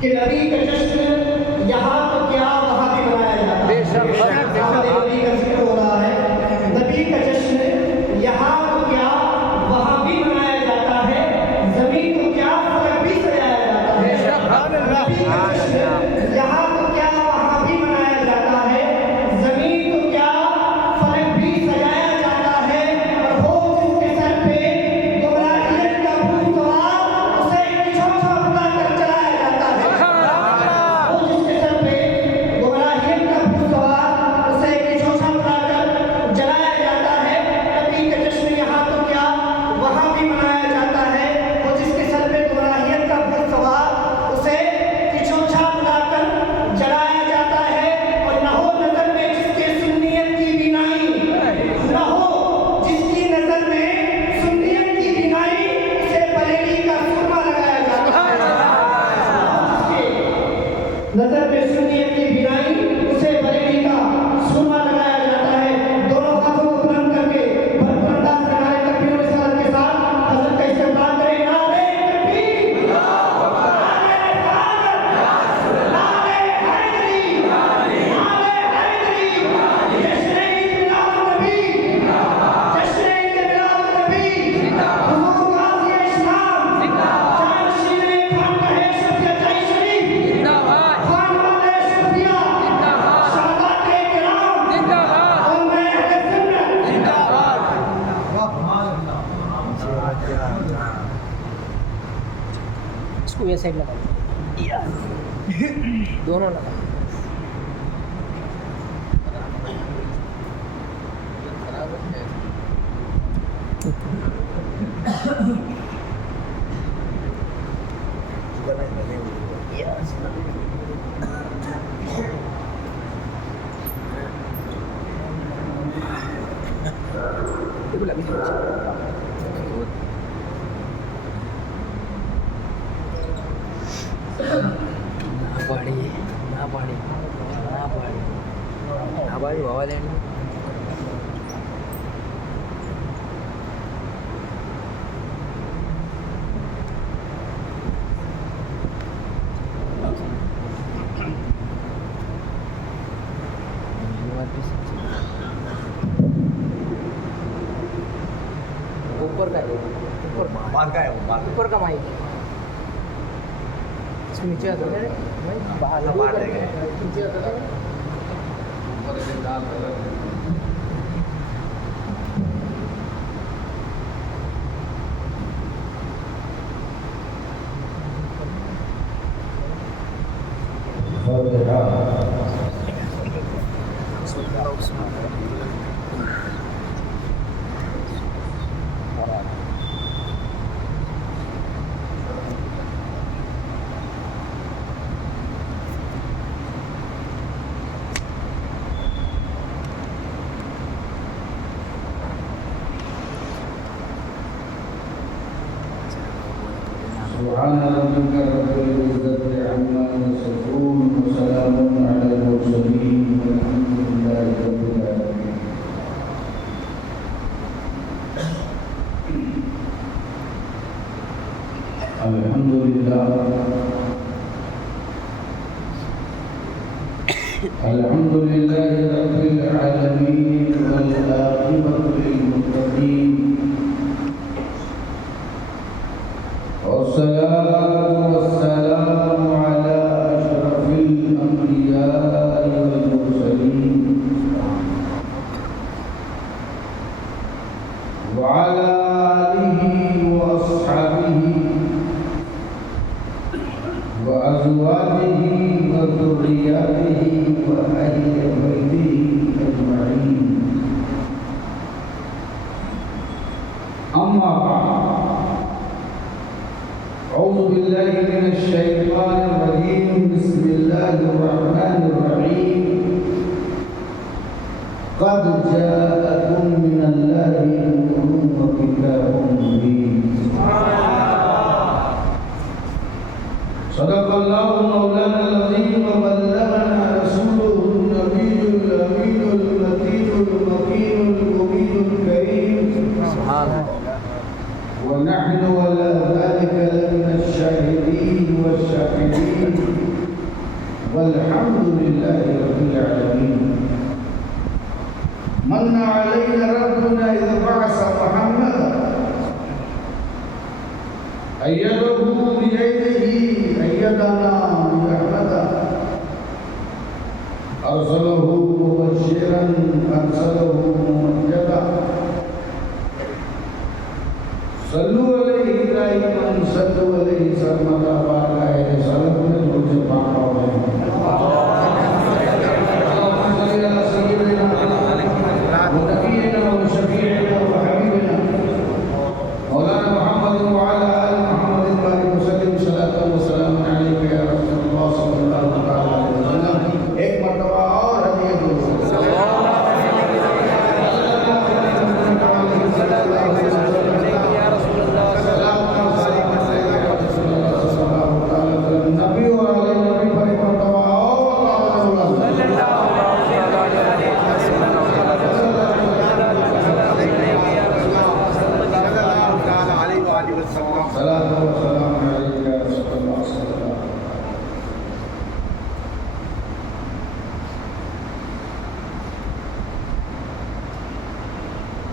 کہ نبی کا جشن یہاں تو کیا وہاں بھی منایا جاتا ہے. نبی کا ذکر ہو رہا ہے. نبی کا جشن یہاں تو کیا وہاں بھی منایا جاتا ہے. زمین تو کیا فلک بھی سجایا جاتا ہے. نبی کا جشن یہاں تو کیا وہاں بھی منایا جاتا ہے. زمین تو کیا فلک بھی سجایا جاتا ہے. اور ہو جس کے سر پہ گمراہیت کا بھوت سوار اسے چھوٹا بنا کر چلایا جاتا ہے. ہو جس کے سر پہ گمراہیت کا بھوت سوار اسے چھوٹا بنا کر جلایا جاتا ہے. نبی کا جشن یہاں تو کیا وہاں بھی منایا جاتا ہے. ہو جس کے سر پہ گمراہیت کا بھوت سوار اسے چھوٹا بنا کر جلایا جاتا ہے. اور نہ ہو نظر میں جس کے سنیت کی بینائی، نہ ہو جس کی نظر میں سنیت کی بینائی اسے بریلی کا سرما لگایا جاتا ہے. جس کے نظر میں سنیت کی بینائی اسے بریلی کا سرما لگایا جاتا ہے. دونوں ہاتھوں کو بلند کر کے بھرپور انداز میں نعرہ تکبیر و رسالت کے ساتھ حضرت کا استقبال کریں. نعرہ تکبیر، نعرہ رسالت، نعرہ حیدری، نعرہ حیدری. جشن عید میلاد النبی، جشن عید میلاد النبی. حضور غازی اسلام، جانشین خانقاہ اشرفیہ جائی شریف، خانوادہ اشرفیہ، سادات کرام، علماء اہل سنت. اس کو یہ سائڈ لگا دونوں لگا. Itu lagi. Abadi bawa deh. ऊपर का ऊपर का माइक इसके नीचे आता है. बाहर नीचे आता है. سبحان ربك رب العزة عما يصفون وسلام على المرسلين والحمد لله رب العالمين. الحمد لله الحمد لله رب العالمين والعاقبة للمتقين والصلاة والسلام على أشرف الأنبياء والمرسلين وعلى آله وأصحابه وأزواجه وذرياته وأهل بيته أجمعين. أما بعد، أعوذ بالله من الشيطان الرجيم. بسم الله الرحمن الرحيم. قد جاءكم من الله نور وكتاب مبين. صدق الله مولانا العظيم وبلغنا رسوله النبي الأمين المتين المكين المبين الكريم. ونحن ولا ذلك لمن الشاهدين والشاهدين والحمد لله رب العالمين. من علينا ربنا إذ بعث محمدا أيده بيده أيدنا بأحمدا أرسله مبشرا أرسله ممجدا صلوا عليه دائما صلوا عليه سرمدا بارك رسالة من روز پاک ونبينا وشفيعنا وحبيبنا مولانا محمد وعلى آل محمد بارك وسلم صلاة وسلام عليك يا رسول الله صلى الله عليه وسلم. ایک مرتبہ اور ہدیہ دو. نبی اور علیہ نبی پر ایک مرتبہ اور صلاة والسلام عليك يا رسول الله صلى الله عليه وسلم.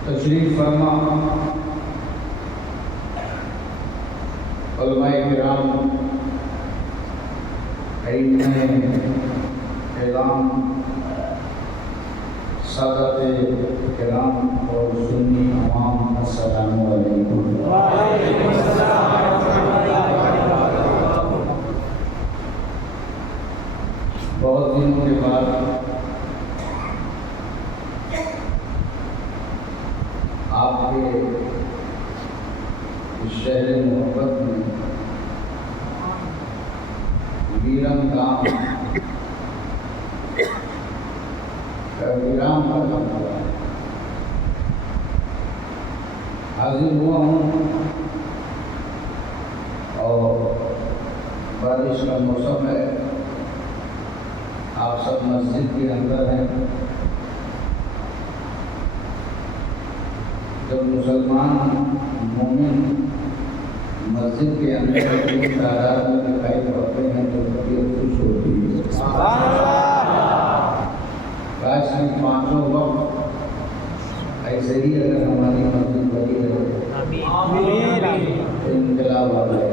تشریف فرما علماء کرام، ائمہ اعلام، سادات کرام اور سنی عوام، السلام علیکم. بہت دنوں کے بعد آپ کے اس شہر محبت میں ویرم کام ویرام کا کام ہوا ہے. حاضر ہوا ہوں اور بارش کا موسم ہے، آپ سب مسجد کے اندر ہیں. جب مسلمان مومن مسجد کے اندر اپنی تعداد میں دکھائی پڑتے ہیں تو طبیعت خوش ہوتی ہے. کاش کہ پانچوں وقت ایسے ہی اگر ہماری مسجد بنی رہے تو انقلاب آ جائے.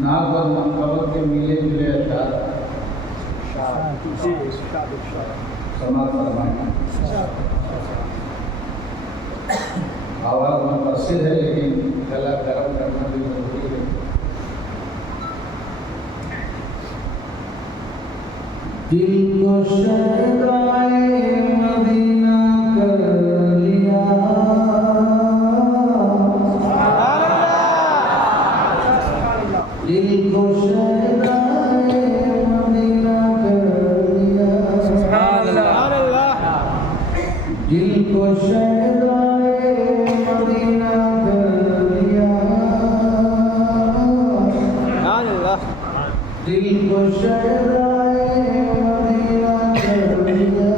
ناز اور محبت کے ملے جلے اشعار سماعت فرمائیں. آواز مقصد ہے لیکن گلا گرم کرنا بھی ضروری ہے. دل کو شہدائے مدینہ کر لیا، دل کو شہدائے مدینہ کر لیا، دل کو شہدائے مدینہ کر لیا، دل کو شہدائے مدینہ کر لیا،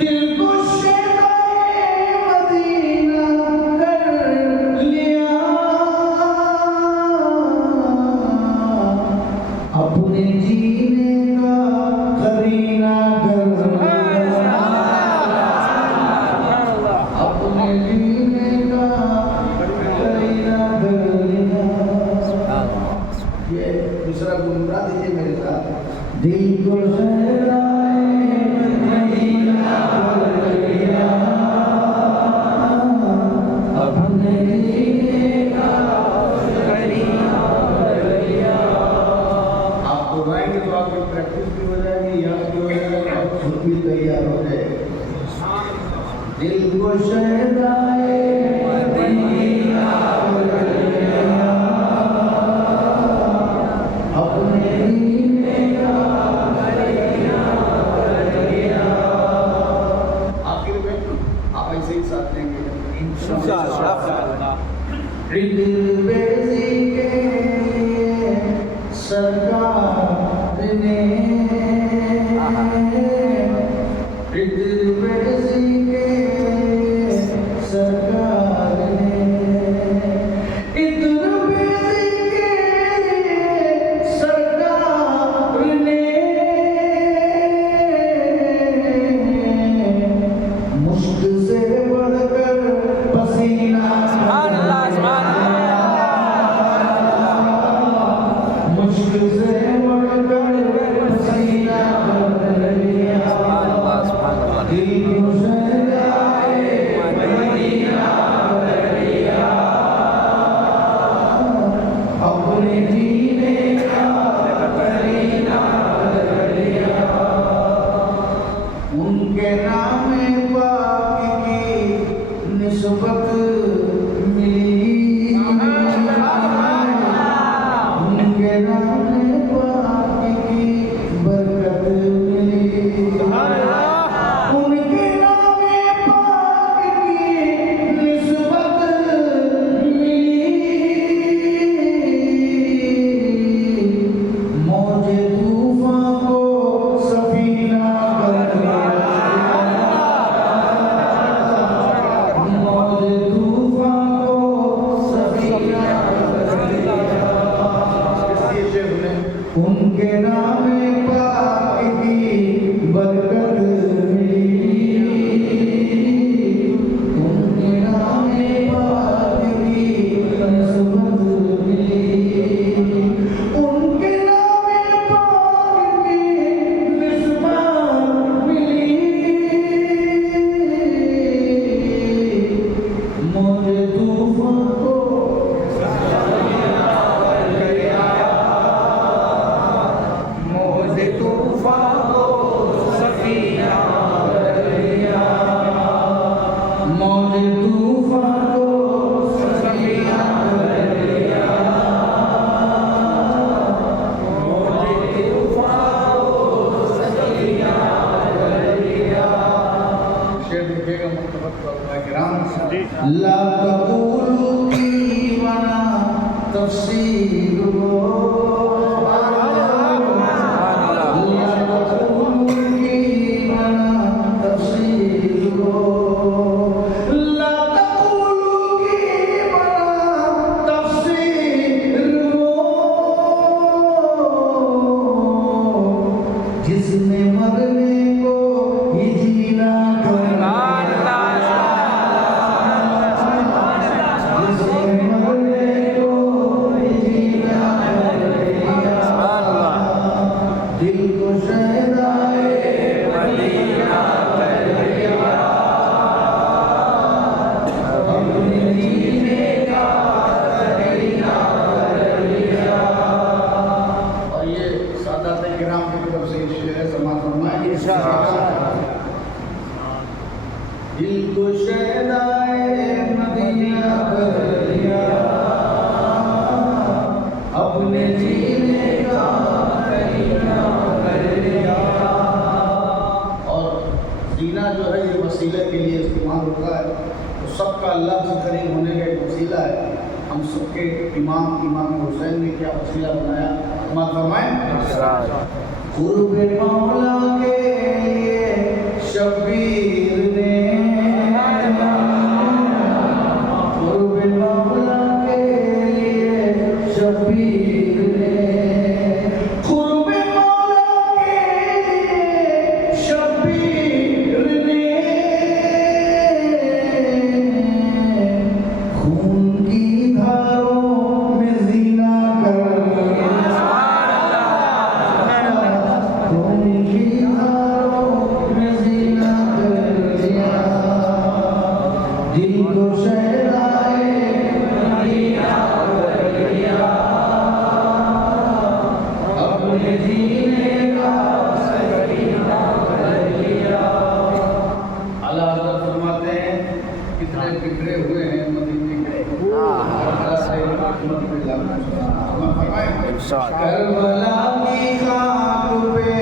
دل کو شہدائے مدینہ کر لیا، اپنے جینے کا قرینہ کر لیا، اپنے جینے کا قرینہ کر لیا. یہ دوسرا گنگنا دیجیے میرے ساتھ. دل کو شہدائے مدینہ کر لیا، اپنے جینے کا قرینہ کر لیا. آپ کو گائیں گے تو آپ کی پریکٹس بھی ہو جائے گی، یاد بھی ہو جائے گا اور خود بھی تیار ہو جائے گا. دل کو شہدائے مدینہ کر لیا، اپنے جینے کا قرینہ کر لیا. آخر میں آپ ایسے ہی ساتھ لیں گے انشاءاللہ. بیزی کے سرکار نے، بیزی کے سرکار موج طوفان کو سفینہ کر لیا موج طوفان کو سفینہ کر لیا شعر لکھے گا محترم علماء کرام لا تقولوا کی ونا تفسیر دل کو شہدائے مدینہ کر لیا اپنے جینے کا قرینہ کر لیا اور زینہ جو ہے یہ وسیلے کے لیے استعمال ہوتا ہے تو سب کا اللہ سے قریب ہونے کا ایک وسیلہ ہے ہم سب کے امام حسین نے کیا وسیلہ بنایا ہم فرمائیں قرب مولا کے لیے شبیر نے قرب مولا کے لیے شبیر نے قرب مولا کے لیے شبیر نے خون کی دھاروں میں زینہ کر لیا بکھرے ہوئے ہیں مدینے کے کربلا کی خاک پہ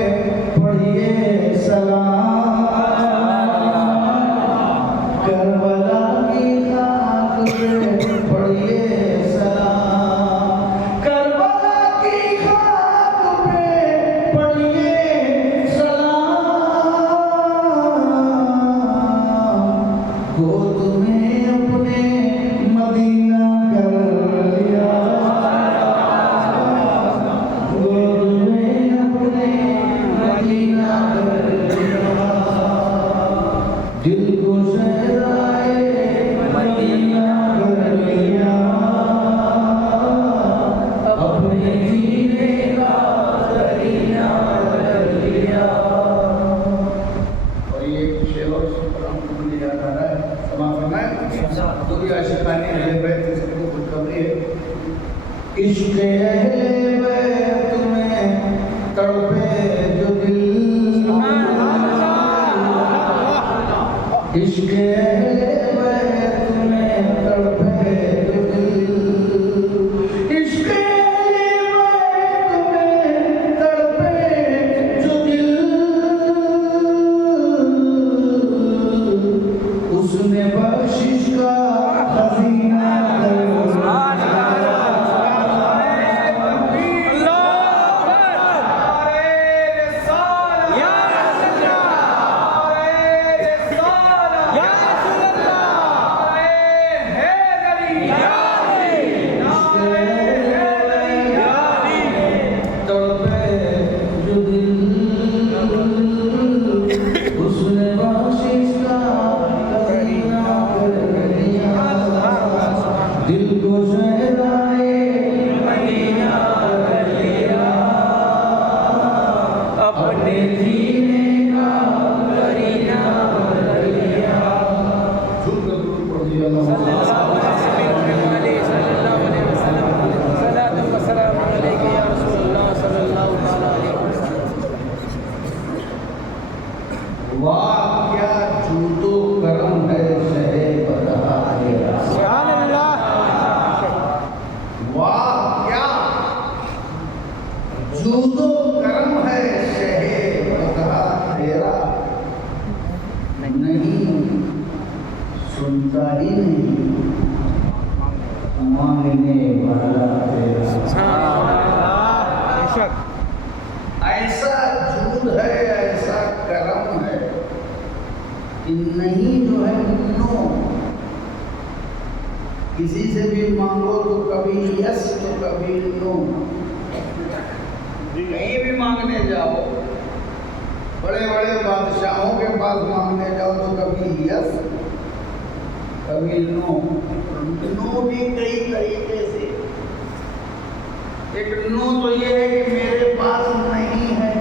پڑھیے سلام کربلا کی خاک پہ پڑھیے سلام کربلا کی خاک پہ پڑھیے سلام کو تمہیں اپنے مدینہ کر لیا دل کو شہدائے مدینہ کر لیا اپنے جینے کا قرینہ کر لیا اور یہ شعر اور پر ہم کو مجھے یاد آ رہا ہے سماع فرمائیں تو یہ عاشقانی اہل بیت اس کو خودکبری ہے عشق اہل بیت میں تڑپے جو دل عشق اہل بیت میں تڑپے جو دل عشق اہل بیت میں تڑپے جو دل اس نے بخشش کا خزینہ واہ کیا جود و کرم ہے شہر सुनता ही नहीं, मांगने वाला तेरा। ऐसा जुद है, ऐसा करम है कि नहीं जो है नो, किसी से भी मांगो तो कभी यस तो कभी नो। कहीं भी मांगने जाओ, बड़े बड़े बादशाहों के पास मांगने जाओ तो कभी यस कभी नो। नो भी कई तरीके से, एक नो तो ये है कि मेरे पास नहीं है,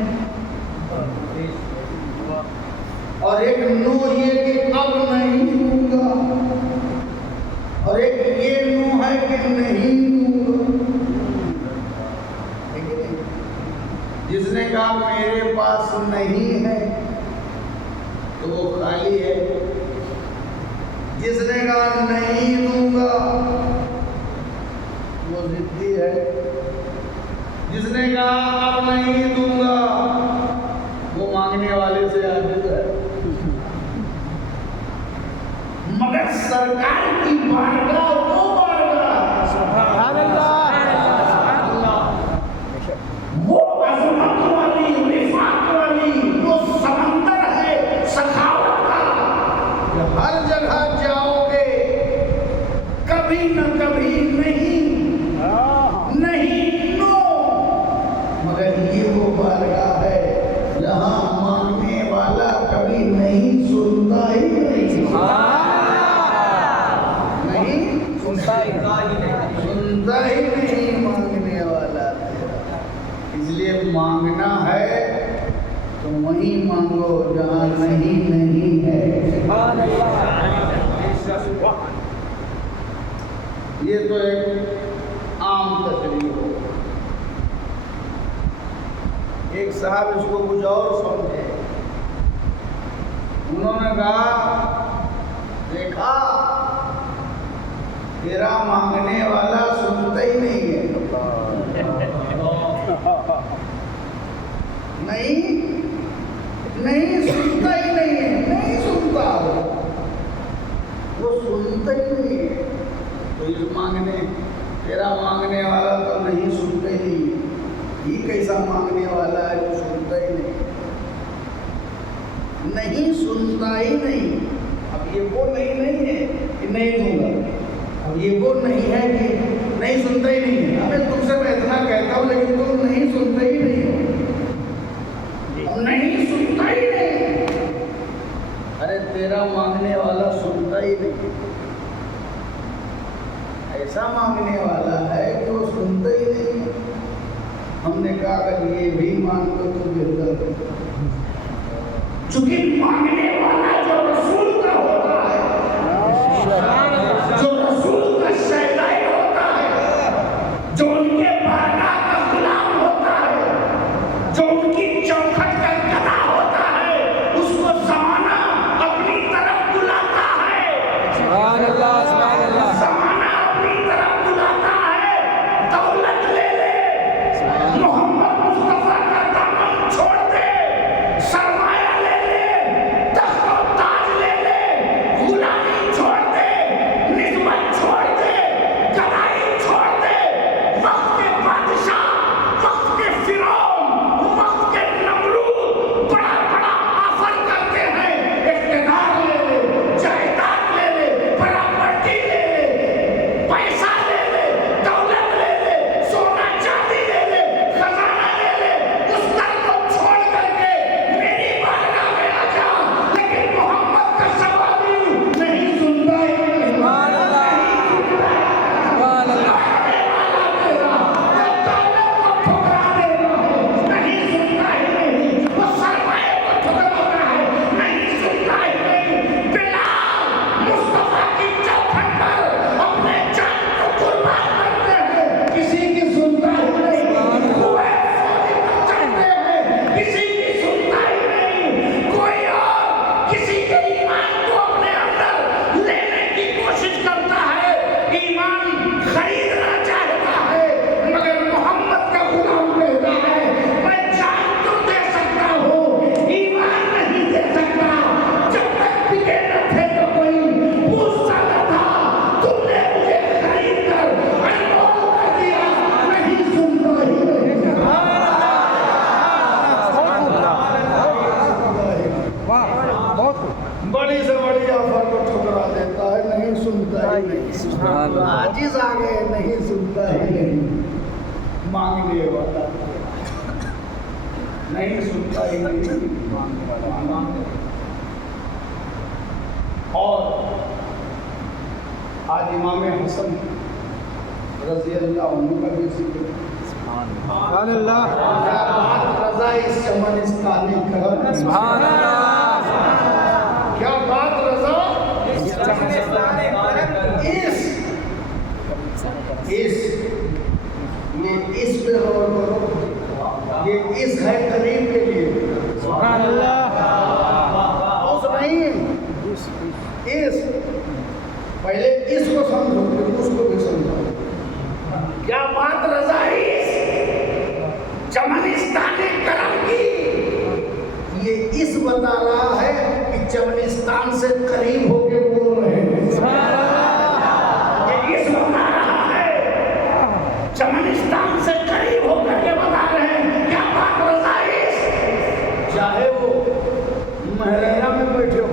और एक नो ये कि अब नहीं दूंगा, और एक ये नो है कि नहीं दूंगा। जिसने कहा मेरे पास नहीं है तो वो खाली है, जिसने कहा नहीं दूंगा वो जिद्दी है, जिसने कहा अब नहीं दूंगा वो मांगने वाले से आगे है। मगर सरकार की बारगाह वो बारगाह, सुभान अल्लाह, वो अज़मत वाली, रिफ़ात वाली, वो समंदर है सखावत का। हर जगह जाओगे कभी न कभी नहीं, नहीं नो, मगर ये वो बारगाह है जहाँ मांगने वाला कभी नहीं सुनता ही नहीं, सुनता ही नहीं मांगने वाला। इसलिए मांगना है तो वहीं मांगो जहाँ नहीं नहीं है। ये तो एक आम तकरीर हो। एक साहब इसको कुछ और समझे, उन्होंने कहा देखा तेरा मांगने वाला सुनता ही नहीं है। नहीं नहीं सुनता ही नहीं है, नहीं सुनता वो सुनता ही नहीं है। तो इस मांगने, तेरा मांगने वाला तो नहीं सुनता ही नहीं, ये कैसा मांगने वाला है जो सुनता ही नहीं, नहीं सुनता ही नहीं। अब ये वो नहीं है कि नहीं दूंगा, अब ये वो नहीं है कि नहीं सुनता ही नहीं है। अबे तुमसे मैं इतना कहता हूँ लेकिन तुम नहीं सुनते ही नहीं हो, नहीं सुनता ही नहीं। अरे तेरा मांगने वाला सुनता ही नहीं, ऐसा मांगने वाला है कि वो सुनता ही नहीं। हमने कहा अगर ये भी मांग लो तो बेहतर, चूंकि मांगने वाला जो रसूल का होता है, जो रसूल का शहदाई होता है, जो उनके बारगाह का गुलाम होता है, जो उनकी चौखट का गदा होता है, उसको ज़माना अपनी तरफ बुलाता है। सुभान अल्लाह, सुभान अल्लाह। ज़माना अपनी तरफ बुलाता है, दौलत ले ले, मोहम्मद मुस्तफा का दामन छोड़ दे, सरमाया ले ले, आजिज आ गए, नहीं सुनता ही नहीं, मांगने वाला नहीं सुनता ही नहीं, मांगने वाला। और आज इमाम हसन रजी अल्लाह अन्हु का भी जिक्र, क्या बात रजा इस चमनिस्तानी करम, क्या बात रजा इस पे गौर करो, ये इस है करीब के लिए, उस नहीं, इस पहले इसको समझो फिर उसको भी समझो। क्या बात रजा इस चमनिस्तानी करम की, ये इस बता रहा है कि चमनिस्तान से करीब होके बोल रहे हैं, ये इस बता रहा है, चमनिस्तान से करीब होकर के बता रहे हैं। क्या बात रजा इस, चाहे वो महरेरा में बैठे हो,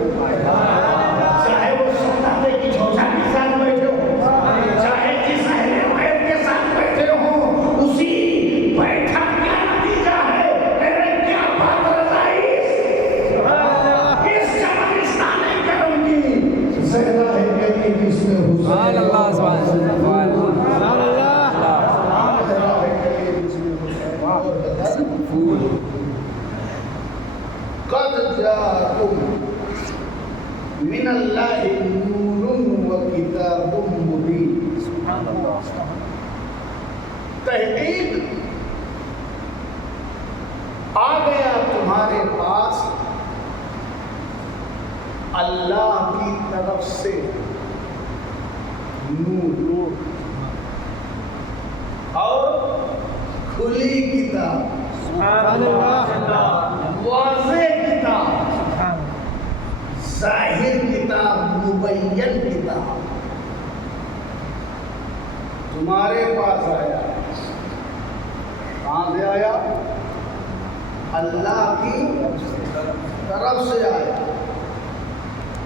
चाहे वो सत्ताते की झोझा के साथ बैठे हो, चाहे जिस अहले बैत के साथ बैठे हो, उसी बैठक का नतीजा है। अरे क्या बात रजा इस चमनिस्तानी करम की, ज़हरा है करीब इसमें हुसैन, قد جاءكم من الله نور وكتاب مبين، تحقیق آ گیا تمہارے پاس اللہ کی طرف سے نور اور کھلی کتاب، واضح کتاب، ظاہر کتاب، مبین کتاب تمہارے پاس آیا۔ کہاں سے آیا؟ اللہ کی طرف سے آیا۔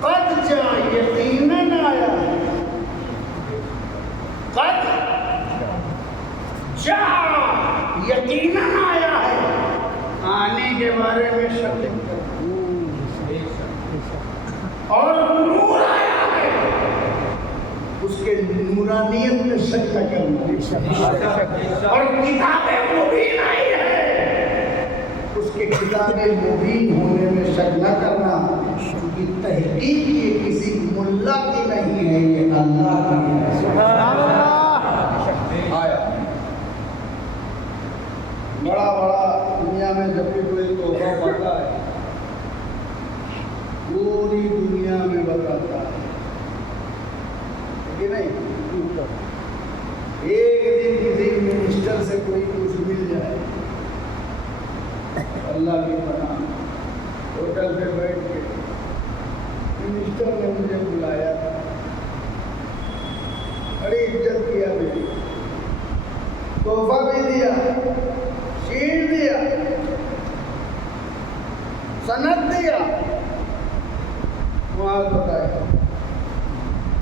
قد جاء، یقیناً آیا ہے، قد جاء، یقیناً آیا ہے، آنے کے بارے میں شک اور نور آیا ہے، اس کے نورانیت میں شک نہ کرنا، اور کتاب مبین آئی ہے، اس کے کتاب مبین ہونے میں شک نہ کرنا، کیونکہ تحقیق یہ کسی ملا کی نہیں ہے، یہ اللہ کی ہے۔ آیا بڑا بڑا دنیا میں جب بھی کوئی تحفہ پاتا ہے پوری دنیا میں بتاتا ہے کہ نہیں، ایک دن کسی منسٹر سے کوئی کچھ مل جائے، اللہ کی پناہ ہوٹل پہ بیٹھ کے منسٹر نے مجھے بلایا تھا، بڑی عزت کیا میری، تحفہ بھی دیا، شیل دیا، سند دیا، وہاں بتایا،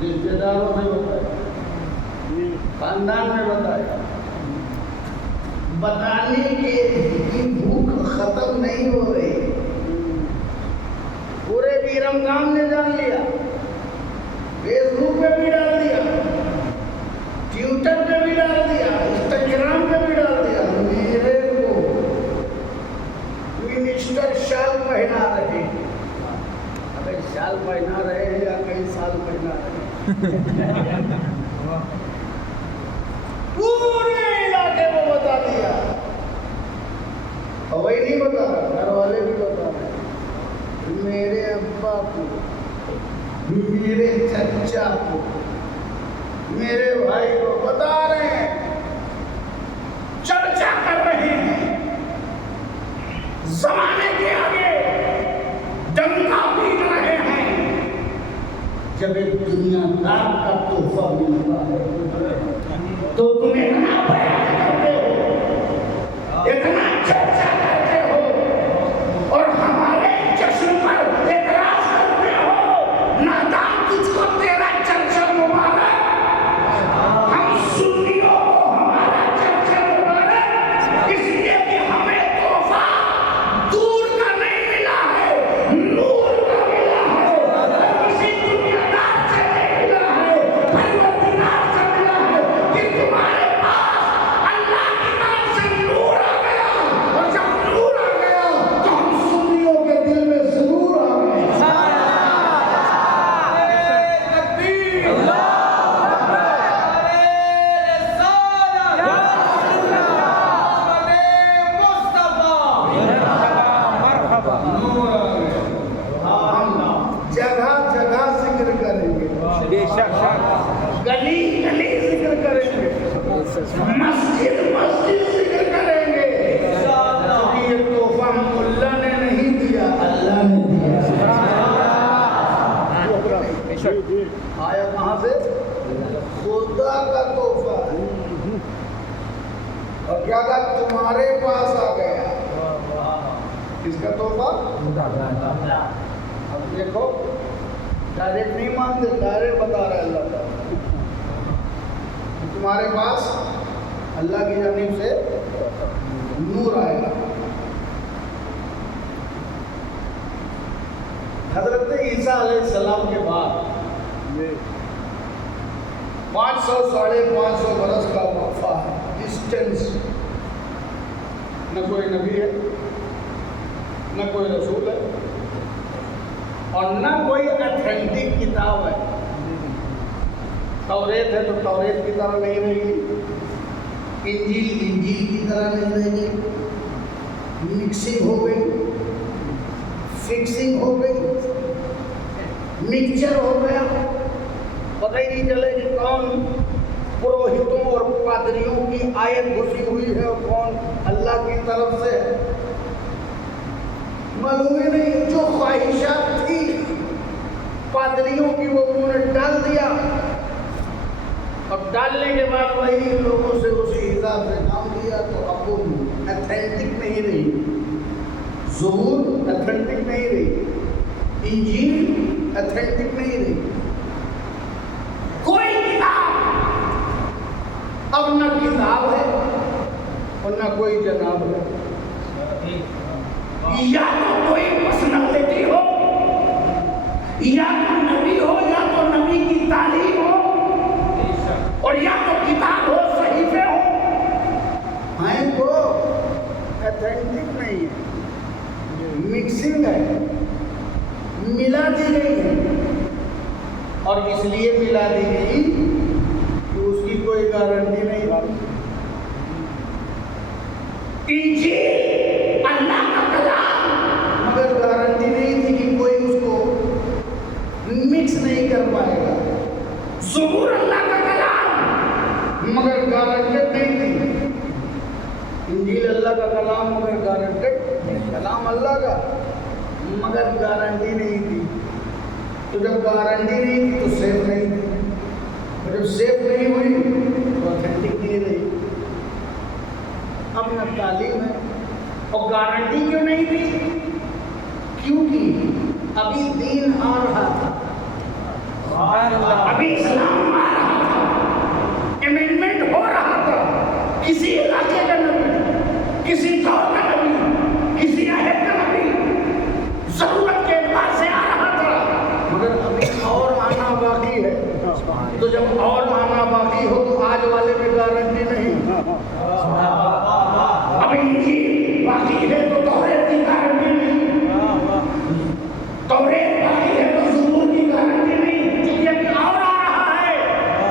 رشتے داروں میں بتایا، خاندان میں بتایا، بتانے کی بھوک ختم نہیں ہو رہی، پورے بیرمگام نے جان لیا، فیس بک پہ بھی ڈال دیا، ٹویٹر پہ بھی ڈال دیا، انسٹاگرام پہ بھی ڈال دیا، میرے کو منسٹر شال پہنا رہے، ابھی شال پہنا رہے ہیں یا کئی سال پہنا رہے، پورے علاقے کو بتا دیا، اور وہی نہیں بتا رہا، گھر والے بھی بتا رہے، میرے ابا کو، میرے چچا کو، میرے بھائی کو بتا رہے ہیں، چرچا کر رہے ہیں، زمانے کے آگے ڈنکا پیٹ رہے ہیں، جب ایک دنیا دار کا تحفہ ملتا ہے تو تم اتنا بیان کرتے ہو، اتنا چرچا کرتے ہو، اور ہمارے جشن پر اعتراض کرتے ہو، نادان تجھ کو تیرا چرچا مبارک۔ بے شک گلی گلی ذکر کریں گے، مسجد مسجد ذکر کریں گے، کیونکہ یہ تحفہ اللہ نے نہیں دیا، اللہ نے دیا۔ آیا کہاں سے؟ خدا کا تحفہ ہے۔ اور کیا کہا؟ تمہارے پاس آ گیا۔ کس کا تحفہ؟ اب دیکھو ڈائریکٹ نہیں مانتے، ڈائریکٹ بتا رہا ہے اللہ تعالیٰ تمہارے پاس اللہ کی جانب سے نور آئے گا۔ حضرت عیسیٰ علیہ السلام کے بعد 500 ساڑھے 500 برس کا وقفہ ہے، ڈسٹینس۔ نہ کوئی نبی ہے، نہ کوئی رسول ہے، اور نہ کوئی اتھینٹک کتاب ہے۔ توریت ہے تو توریت کی طرح نہیں رہے گی، انجیل انجیل کی طرح نہیں رہے گی، مکسنگ ہو گئی، فکسنگ ہو گئی، مکسچر ہو گیا، پتہ ہی نہیں چلے کہ کون پروہتوں اور پادریوں کی آیت گھسی ہوئی ہے اور کون اللہ کی طرف سے ہے، معلوم ہی نہیں۔ جو خواہشات تھی پادریوں کی وہ انہوں نے ڈال دیا، اور ڈالنے کے بعد وہی لوگوں سے اسی حساب سے کام کیا، تو اب وہ اتھینٹک نہیں رہی، زبور اتھینٹک نہیں رہی، انجیل اتھینٹک نہیں رہی، کوئی کتاب اب نہ کتاب ہے اور نہ کوئی جناب ہے۔ یا تو کوئی پرسنالٹی ہو، یا تو نبی ہو، یا تو نبی کی تعلیم ہو، اور یا تو کتاب ہو، صحیفے ہو، ہیں تو اتھینٹک نہیں ہے، مکسنگ ہے، ملا دی گئی ہے، اور اس لیے ملا دی گئی کہ اس کی کوئی گارنٹی نہیں ہے۔ انجیل اللہ کا کلام، مگر گارنٹی نہیں تھی کہ کوئی اس کو مکس نہیں کر پائے گا۔ زبور اللہ کا کلام، مگر گارنٹیڈ نہیں تھی۔ انجیل اللہ کا کلام مگر گارنٹیڈ، کلام اللہ کا مگر گارنٹی نہیں تھی۔ تو جب گارنٹی نہیں تھی تو سیف نہیں تھی، اور جب سیف نہیں ہوئی تو اتھینٹک نہیں رہی۔ اب نہ تعلیم ہے، اور گارنٹی کیوں نہیں تھی؟ کیونکہ ابھی دین آ رہا تھا، ابھی اسلام آ رہا تھا، امینڈمنٹ ہو رہا تھا، کسی علاقے کا نبی، کسی دور کا نبی، کسی عہد کا نبی ضرورت کے اعتبار سے آ رہا تھا، مگر ابھی اور آنا باقی ہے۔ تو جب اور آنا باقی ہو تو آج والے میں گارنٹی نہیں۔ اب انجیل باقی ہے تو توریت کی گارنٹی نہیں، توریت باقی ہے تو زبور کی گارنٹی نہیں، کیونکہ ابھی اور آ رہا ہے،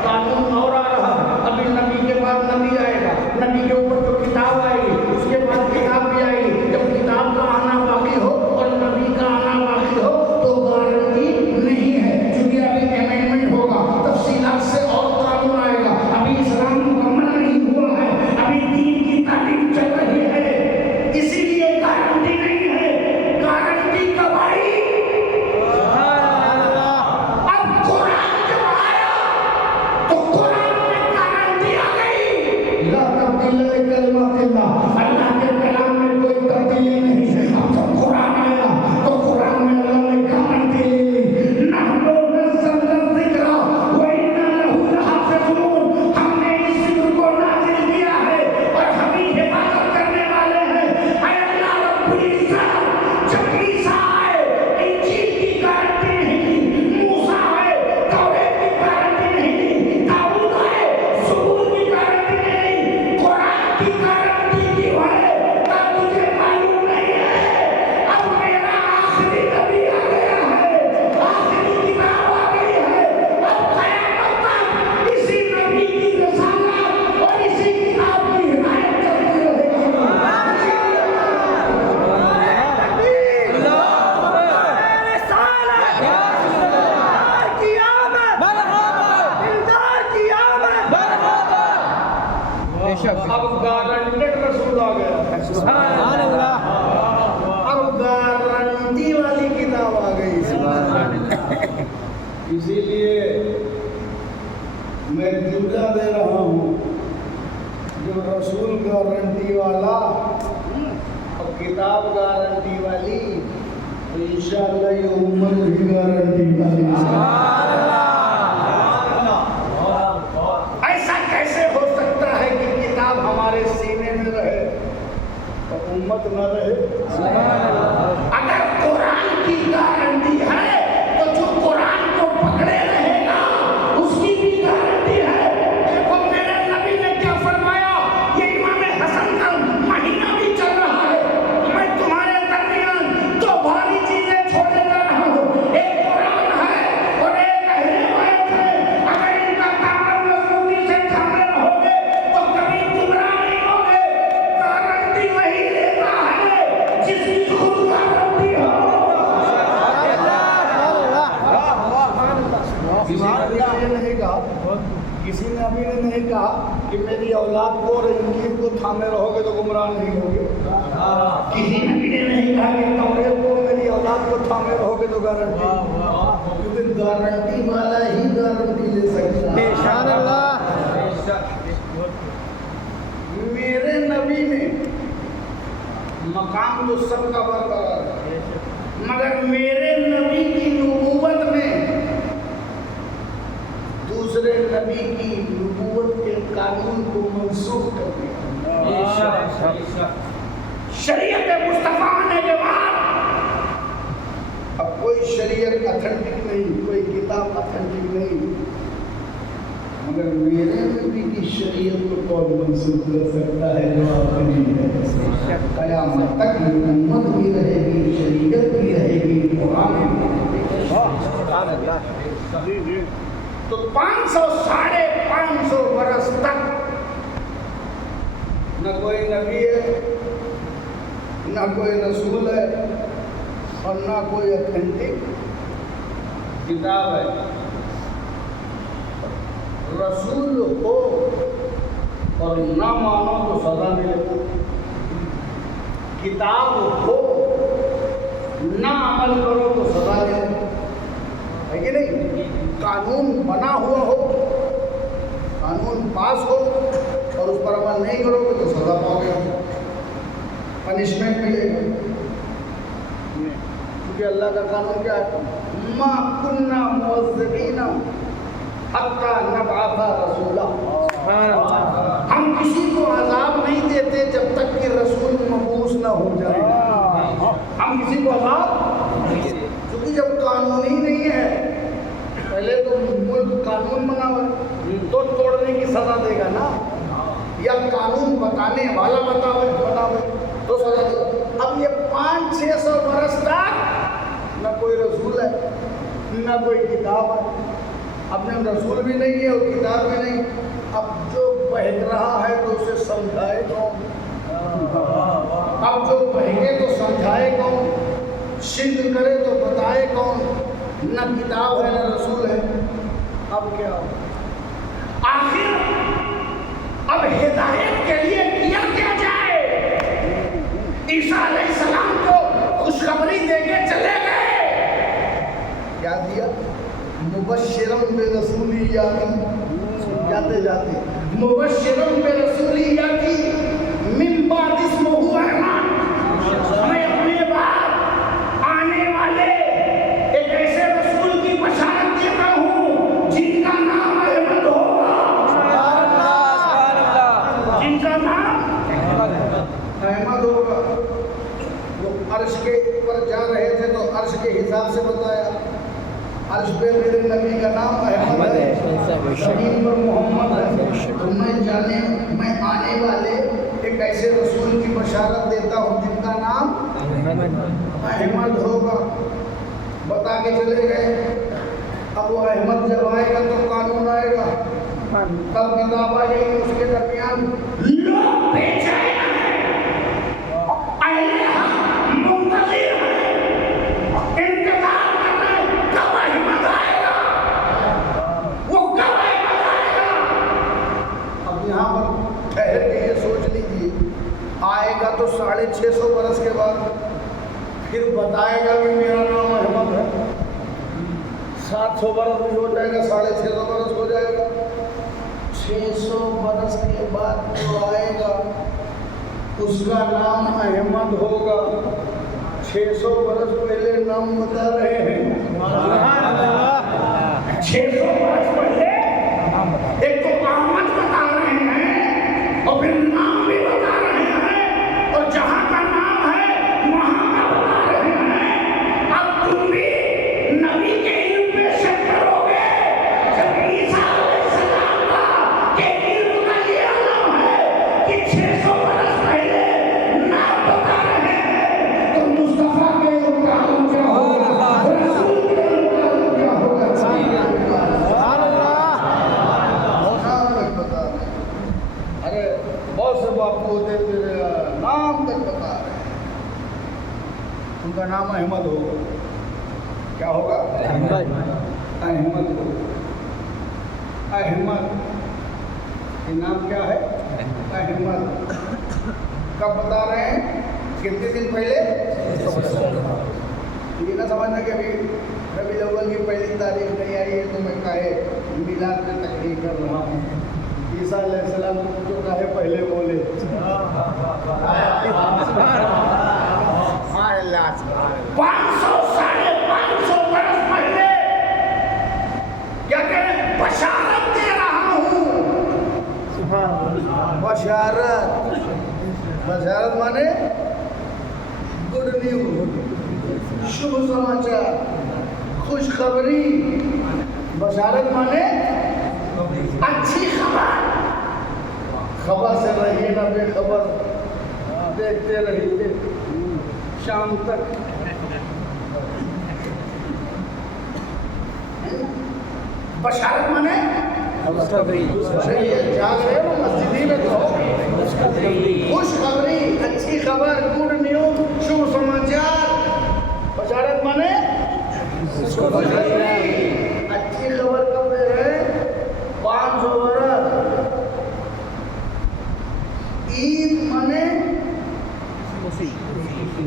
قانون اور آ رہا ہے۔ ابھی نبی کے بعد نبی آئے گا، نبی کے اوپر جو کتاب آئے گی اس کے بعد کتاب بھی آئے گی۔ جب کتاب کا آنا باقی ہو اور نبی کا آنا باقی ہو تو گارنٹی نہیں ہے، کیونکہ ابھی امینڈمنٹ ہوگا، تفصیلات سے اور قانون آئے گا، ابھی اسلام مکمل نہیں ہوا ہے، ابھی دین کی تعلیم چل رہی ہے، اسی لیے گارنٹی نہیں ہے۔ گارنٹی کب آئی؟ اب قرآن جب آیا تو قرآن میں گارنٹی آ گئی، لا تبدیل لکلمات اللہ، اللہ کے کلام میں کوئی تبدیلی نہیں ہے۔ اب جب قرآن آیا تو قرآن میں اللہ نے گارنٹی لی، نحن نزلنا الذکر وإنا لہ لحافظون، ہم نے اس ذکر کو نازل کیا ہے اور ہم ہی حفاظت کرنے والے ہیں۔ اے اللہ رب العزت، جب عیسیٰ آئے انجیل کی گارنٹی نہیں دی، موسیٰ آئے توریت کی گارنٹی نہیں دی، داؤد آئے زبور کی گارنٹی نہیں دی، قرآن کی گارنٹی دی، میں جملہ دے رہا ہوں جو رسول گارنٹی والا اور کتاب گارنٹی والی تو انشاءاللہ یہ امت بھی گارنٹی والی ایسا کیسے ہو سکتا ہے کہ کتاب ہمارے سینے میں رہے اور امت نہ رہے؟ اگر قرآن کی گارنٹی ہے تو جو قرآن کو پکڑے رہے گا اس کی بھی گارنٹی ہے۔ دیکھو میرے نبی نے کیا فرمایا، یہ امام حسن کا مہینہ بھی چل رہا ہے، میں تمہارے درمیان دو بھاری چیزیں چھوڑے جا رہا ہوں، ایک قرآن ہے اور ایک اہل بیت ہے، اگر ان کا دامن مضبوطی سے تھامے رہو گے تو کبھی گمراہ نہیں ہوگے۔ گارنٹی وہی لیتا ہے جس کی خود گارنٹی ہو۔ کسی نے ابھی نہیں کہا کہ میری اولاد کو اور انجیل کو تھامے رہو گے تو گمراہ نہیں ہوگے۔ کسی نبی نے نہیں کہا کہ توریت کو میری اولاد کو تھامے رہو گے تو گارنٹی، کیونکہ گارنٹی والا ہی گارنٹی لے سکتا ہے۔ میرے نبی نے مقام تو سب کا برقرار ہے، مگر میرے نبی کی نبوت میں دوسرے نبی کی نبوت کے قانون کو منسوخ کر دیا۔ شریعت مصطفیٰ آنے کے بعد اب کوئی شریعت اتھینٹک نہیں، کوئی کتاب اتھینٹک نہیں، مگر میرے نبی کی شریعت کو کون منسوخ کر سکتا ہے؟ جواب نہیں ہے۔ قیامت تک امت بھی رہے گی، شریعت بھی رہے گی، قرآن بھی رہے گی۔ تو 500 ساڑھے 500 برس تک نہ کوئی نبی ہے، نہ کوئی رسول ہے، اور نہ کوئی اتھینٹک کتاب ہے۔ رسول ہو اور نہ مانو تو سزا ملے، کتاب ہو نہ عمل کرو تو سزا ملے، ہے کہ نہیں؟ قانون بنا ہوا ہو، قانون پاس ہو اور اس پر عمل نہیں کرو گے تو سزا پاؤ گے، پنشمنٹ ملے گا۔ کیونکہ اللہ کا قانون کیا ہے؟ ما کننا معذبین حتی نبعث رسولا، ہم کسی کو عذاب نہیں دیتے جب تک کہ رسول مبعوث نہ ہو جائے۔ ہم کسی کو عذاب نہیں دیتے کیونکہ جب قانون ہی نہیں ہے، پہلے تو ملک قانون بنا ہوا ہے تو توڑنے کی سزا دے گا نا، یا قانون بتانے والا بنا ہوا تو سزا دے گا۔ اب یہ 500-600 برس تک نہ کوئی رسول ہے نہ کوئی کتاب ہے، اب نہ رسول بھی نہیں ہے اور کتاب بھی نہیں۔ اب جو بہک رہا ہے تو اسے سمجھائے کون؟ اب جو بہکے تو سمجھائے کون؟ شد کرے تو بتائے کون؟ نہ کتاب ہے نہ رسول ہے، اب کیا ہو؟ آخر اب ہدایت کے لیے کیا جائے؟ عیسیٰ علیہ السلام کو خوشخبری دے کے چلے گئے، کیا دیا؟ مبشرم برسول یاتی، جاتے جاتے مبشرم برسول یاتی من بعد اسمہ احمد، میں اپنے بعد آنے والے ایک ایسے رسول کی بشارت دیتا ہوں جن کا نام احمد ہوگا، جن کا نام احمد ہوگا۔ وہ عرش کے اوپر جا رہے تھے تو عرش کے حساب سے بتایا، عرش پہ میرے نبی کا نام احمد ہے، زمین پر محمد ہے، تو میں آنے والے ایک ایسے رسول کی بشارت دیتا ہوں جن کا نام احمد ہوگا، بتا کے چلے گئے۔ اب وہ احمد جب آئے گا تو قانون آئے گا، تب کتاب آئے گی، اس کے درمیان لوگ بھیجائے ہیں، اہل حق منتظر ہیں، انتظار کر رہے ہیں کب احمد آئے گا، وہ کب احمد آئے گا۔ اب یہاں پر ٹھہر کے یہ سوچ لیجیے، آئے گا تو 650 برس کے بعد، پھر بتائے گا کہ میرا نام احمد ہے، 700 برس بھی ہو جائے گا، 650 برس ہو جائے گا، 600 बरस के बाद जो आएगा उसका नाम अहमद होगा। 600 बरस पहले नाम बता रहे हैं। 600 वर्ष पहले एक तो अहमद बता रहे हैं और फिर नाम भी बता रहे हैं और जहाँ का नाम है वहाँ का बता रहे हैं। अब तुम भी नबी के इल्म पे शक करोगे जब ईसा अलैहिस्सलाम के इल्म का ये आलम है कि 600 वर्ष पहले नाम बता रहे हैं तो मुस्तफा के इल्म का आलम क्या होगा, रसूल के इल्म का आलम क्या होगा। नाम तक बता रहे हैं। अरे बहुत से बापू होते तेरे नाम तक बता रहे हैं। उनका नाम अहमद होगा। क्या होगा? अहमद होगा। अहमद ये नाम क्या है? अहमद। कब बता रहे हैं? कितने दिन पहले? ये ना समझना कि अभी रबीउल अव्वल की पहली तारीख नहीं आई है तो मैं काहे मिलाद में तकरीर कर रहा हूँ। ईसा अलैहिस्सलाम को काहे पहले बोले? 500 साढ़े 500 बरस पहले क्या कह रहे हैं? बशारत दे रहा हूँ। बशारत। बशारत माने गुड न्यूज, शुभ समाचार, खुशखबरी। बशारत माने अच्छी खबर। खबर से रहिए ना बेखबर, देखते रहिए शाम तक। बशारत माने सही है, जाग रहे हो मस्जिद ही में तो। खुशखबरी, अच्छी खबर, गुड न्यूज, शुभ समाचार। बशारत माने खुशखबरी। अच्छी खबर कब दे रहे हैं? 500 बरस। ईद माने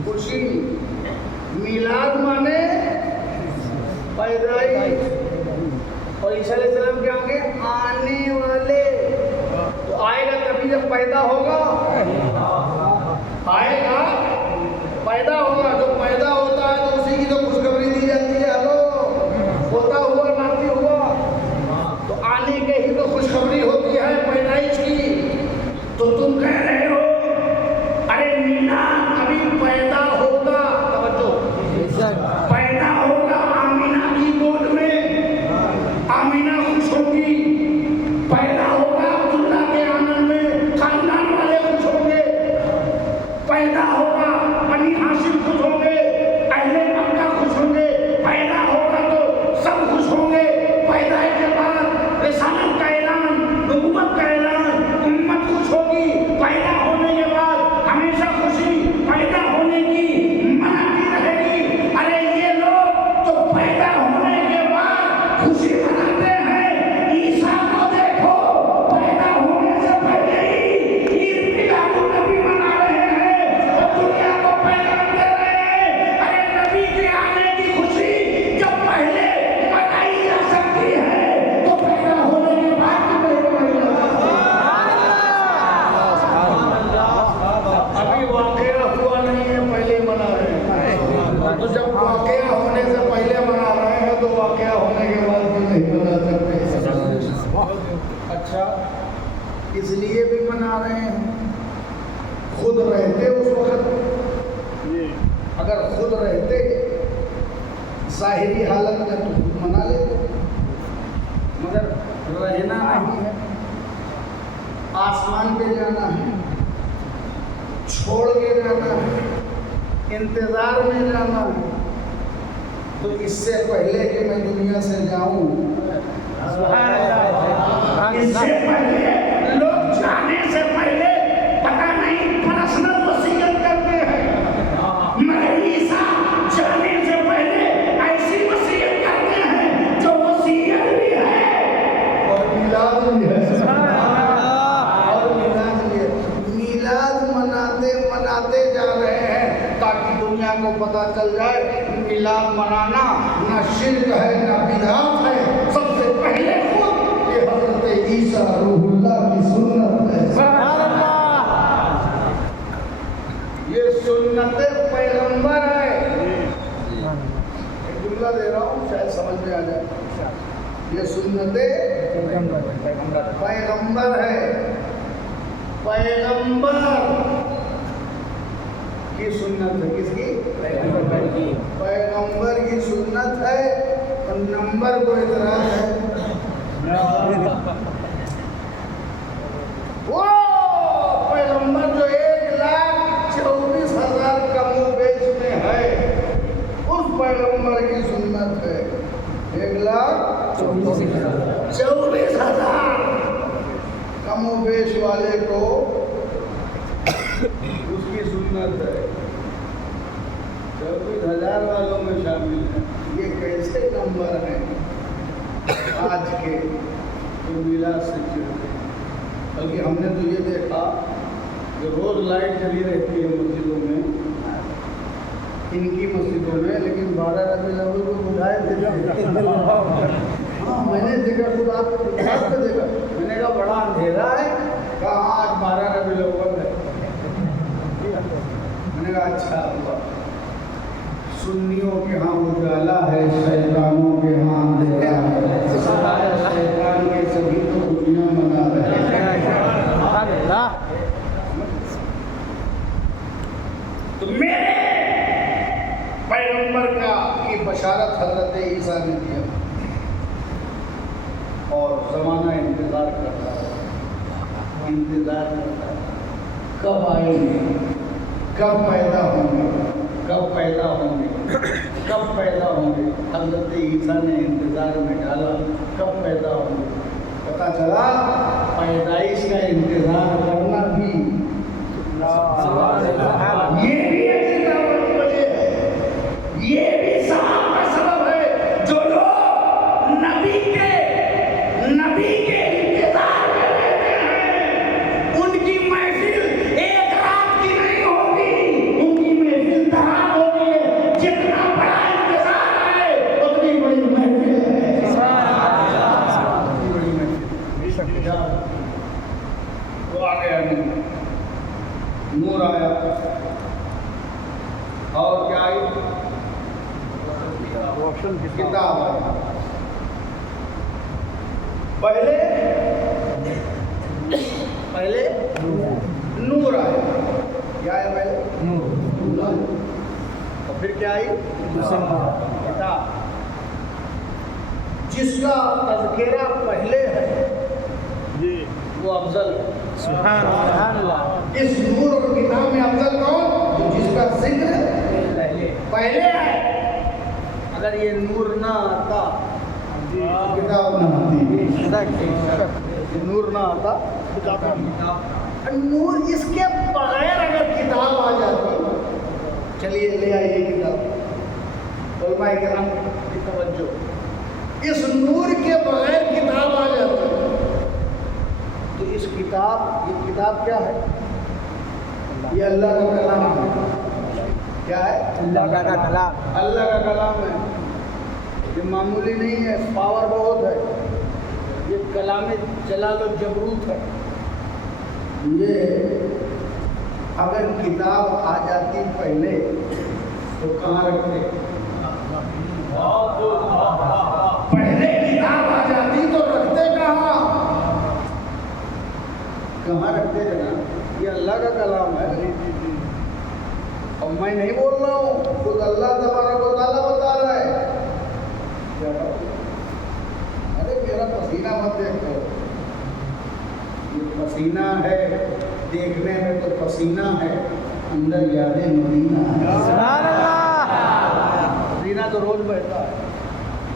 खुशी। मिलाद माने पैदाइश। और ईसा अलैहिस्सलाम क्या होंगे? आने वाले। तो आएगा तभी जब पैदा होगा। आएगा पैदा होगा। जो पैदा होता है तो उसी की तो खुशखबरी दी जाती है। हेलो, होता हुआ नाती हुआ तो आने के ही तो खुशखबरी होती है पैदाइश की। तो तुम कह रहे हो अरे मिलाद अभी पैदा होगा। तवज्जो, पैदा होगा आमीना की गोद में। आमीना खुश होगी। पैदा होगा अब्दुल्ला के आंगन में, खानदान वाले खुश होंगे। पैदा होगा बनी हाशिम खुश होंगे, अहले मक्का खुश होंगे। पैदा होगा तो सब खुश होंगे। पैदा के बाद रिसालत का ऐलान, नबुव्वत का ऐलान, उम्मत खुश होगी। पैदा होने के बाद हमेशा खुशी, पैदा होने की मनाती रहेगी। अरे ये लोग तो पैदा होने के बाद खुशी मनाते हैं। ईसा को देखो, पैदा होने से पहले ही ईद मिलादुन नबी मना रहे हैं और दुनिया को पैगाम दे रहे हैं। अरे नबी के आने की खुशी जब पहले मनाई जा सकती है तो पैदा होने के बाद क्यों नहीं मनाई जा सकती? अभी वाकया हुआ नहीं है, पहले मना रहे हैं। तो जब वाकया होने से पहले मना रहे हैं तो वाकया होने के बाद भी नहीं मना सकते। अच्छा, इसलिए भी मना रहे हैं। खुद रहते उस वक्त, अगर खुद रहते ज़ाहिरी हालत में तो खुद मना लेते, मगर रहना नहीं है। आसमान पे जाना है, छोड़ के जाना है, इंतजार में जाना है। तो इससे पहले कि मैं दुनिया से जाऊं, इससे पहले लोग जाने से पहले पता नहीं पर्सनल वसीयत करते हैं। मगर ईसा जाने से पहले ऐसी वसीयत करते हैं जो वसीयत भी है और मिलाद भी है। और मिलाद भी है। मिलाद मनाते मनाते जा रहे हैं ताकि दुनिया को पता चल जाए मिलाद मनाना ना शिर्क है ना बिदअत है। सबसे पहले खुद ये हजरत ईसा रूहुल्लाह पैगंबर है, पैगंबर की सुन्नत है। किसकी? पैगंबर की सुन्नत है और नंबर को इतराज है। वो पैगंबर जो 1,24,000 कमोबेश में है, उस पैगंबर की सुन्नत है। 1,24,000 कमोबेश वाले को उसकी सुन्नत है। 24,000 वालों में शामिल है। ये कैसे नंबर हैं आज के जो मिलाद से जुड़े? बल्कि हमने तो ये देखा कि रोज लाइट चली रहती है मस्जिदों में, इनकी मस्जिदों में, लेकिन 12 रबीउल अव्वल को बुझाए देते हैं। हाँ, मैंने देखा, खुद आप देखा, मैंने कहा बड़ा अंधेरा है, कहा आज 12 रबीउल अव्वल है। मैंने कहा अच्छा हुआ। सुन्नियों के यहाँ उजाला है, शैतानों के यहाँ अंधेरा है। शैतान के सभी तो दुनिया मना रहे हैं। तो मेरे पैगंबर का की बशारत हजरत ईसा ने दिया और जमाना इंतजार करता है, इंतजार करता है कब आएंगे, कब पैदा होंगे, कब पैदा होंगे, कब पैदा होंगे। हजरत ईसा ने इंतजार में डाला कब पैदा होंगे। पता चला पैदाइश का इंतजार करना भी ये भी ऐसी दावत वजह है, ये भी सवाब का सबब है। जो लोग नबी के इंतजार में रहते हैं, उनकी महफिल एक रात की नहीं होगी, उनकी महफिल तमाम होगी। जितना बड़ा इंतजार है उतनी बड़ी महफिल है। वो आ गया नूर आया और क्या आई? किताब आई। पहले नूर आया। क्या है पहले? नूर। और फिर क्या आई? किताब। जिसका तज़किरा पहले है वो अफजल। सुभान अल्लाह। इस नूर और किताब में अफजल कौन? तो जिसका जिक्र पहले है। अगर ये नूर ना आता तो किताब ना आती। ये नूर ना आता किताब ना आती। नूर इसके बगैर अगर किताब आ जाती, चलिए ले आइए किताब, उलमाए किराम की तवज्जो, इस नूर के बगैर किताब आ जाती तो इस किताब, ये किताब क्या है? ये अल्लाह का कलाम है। क्या है? अल्लाह का कलाम। अल्लाह का कलाम है। ये मामूली नहीं है, पावर बहुत है। ये कलाम जलाल और जबरूत है। ये अगर किताब आ जाती पहले तो कहाँ रखते? पहले किताब आ जाती तो रखते कहाँ? कहाँ रखते जनाब? ये अल्लाह का कलाम है और मैं नहीं बोल रहा हूँ, खुद अल्लाह तबारक व तआला बता रहा है। अरे मेरा पसीना मत देखो, ये पसीना है, देखने में तो पसीना है, अंदर यादें मदीना है। पसीना तो रोज बहता है,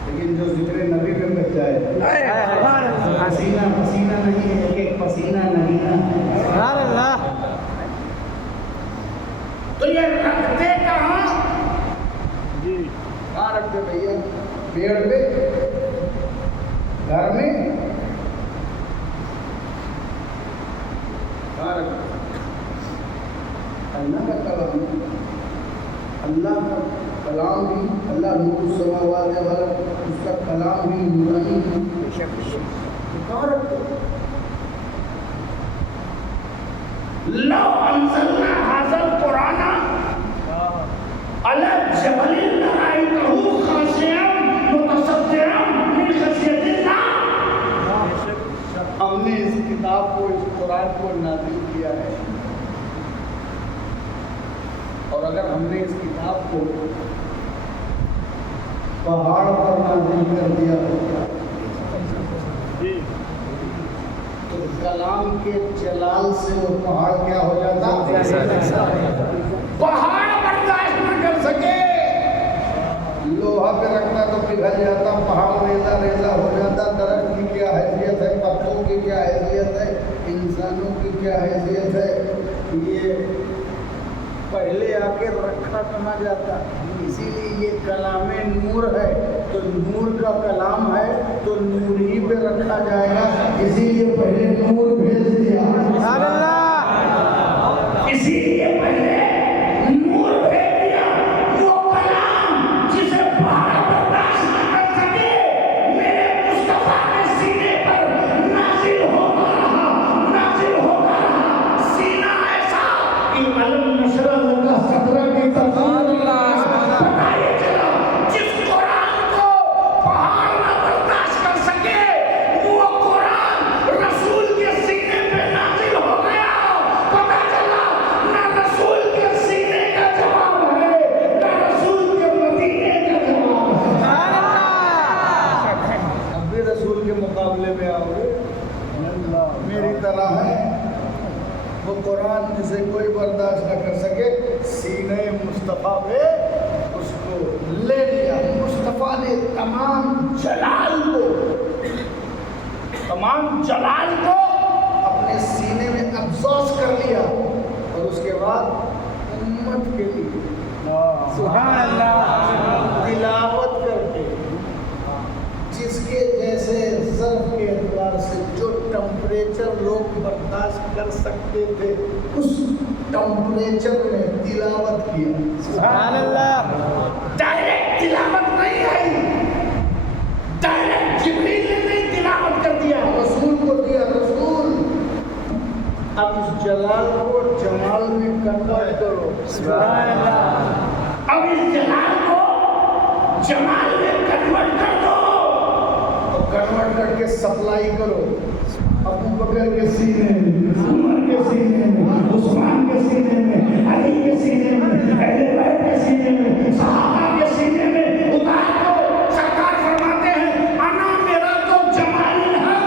लेकिन जो जिक्र नबी में बच जाए पसीना पसीना नहीं है, एक पसीना नहीं है। तो ये रखते कहाँ? कहाँ रखते भैया? पेड़ पे, घर में? कहाँ रखते? अल्लाह का कलाम, अल्लाह का कलाम भी, अल्लाह नूर समावात वाला, उसका कलाम भी नूरानी है। कहाँ रखते? लो अंज़लना हाज़ल कुराना अला जबलिन लराइतहु खाशिअन मुतसद्दिअन मिन खशियतिल्लाह। ने इस किताब को, इस कुरान को नाज़िल किया है। और अगर हमने इस किताब को पहाड़ पर नाज़िल कर दिया होता तो कलाम के जलाल से वो पहाड़ क्या हो जाता? पहाड़ बर्दाश्त न कर सके, लोहा पे रखना तो पिघल जाता, पहाड़ रेजा रेजा हो जाता। दरख्त की क्या हैसियत है, पत्तों की क्या हैसियत है, इंसानों की क्या हैसियत है, ये पहले आके रखा कमा जाता। इसीलिए ये कलामे नूर है, तो नूर का कलाम है तो नूर ही पे रखा जाएगा, इसीलिए पहले नूर भेज दिया। इसीलिए पहले नूर भेज दिया। वो कलाम जिसे पहाड़ बर्दाश्त न कर सके, मेरे मुस्तफा के सीने पर नाजिल होता रहा, नाजिल होता रहा। सीना ऐसा कि अलम नशरा लगा सदरा की तरफ। जिस कुरान को पहाड़ न बर्दाश्त कर सके, वो कुरान रसूल के सीने पे नाजिल हो गया। पता चला ना रसूल के सीने का जवाब है, ना रसूल के मदीने का जवाब है। अब भी रसूल के मुकाबले में आओगे, मेरी तरह है वो कुरान जिसे कोई बर्दाश्त न कर सके, सीने मुस्तफ़ा पे उसको ले लिया। मुस्तफ़ा ने तमाम जलाल को अपने सीने में अब्सॉर्ब कर लिया और उसके बाद उम्मत के लिए सुभान अल्लाह तिलावत करके, जिसके जैसे ज़र्फ़ के एतबार से जो टेम्परेचर लोग बर्दाश्त कर सकते थे, उस टेम्परेचर में तिलावत किया। सुभान अल्लाह। डायरेक्ट तिलावत नहीं आई, डायरेक्ट जिब्रील ने नहीं तिलावत कर दिया, रसूल को दिया। रसूल अब इस जलाल को जमाल में कन्वर्ट करो। सुभान अल्लाह। अब इस जलाल को जमाल में कन्वर्ट कर दो, कन्वर्ट करके सप्लाई करो। अबू बकर के सीने में, उमर के सीने में, उस्मान के सीने में, अली के सीने में, अहले बैत के सीने में, सहाबा के सीने में उतार दो। सरकार फरमाते हैं अना मेरा तो जमाल है,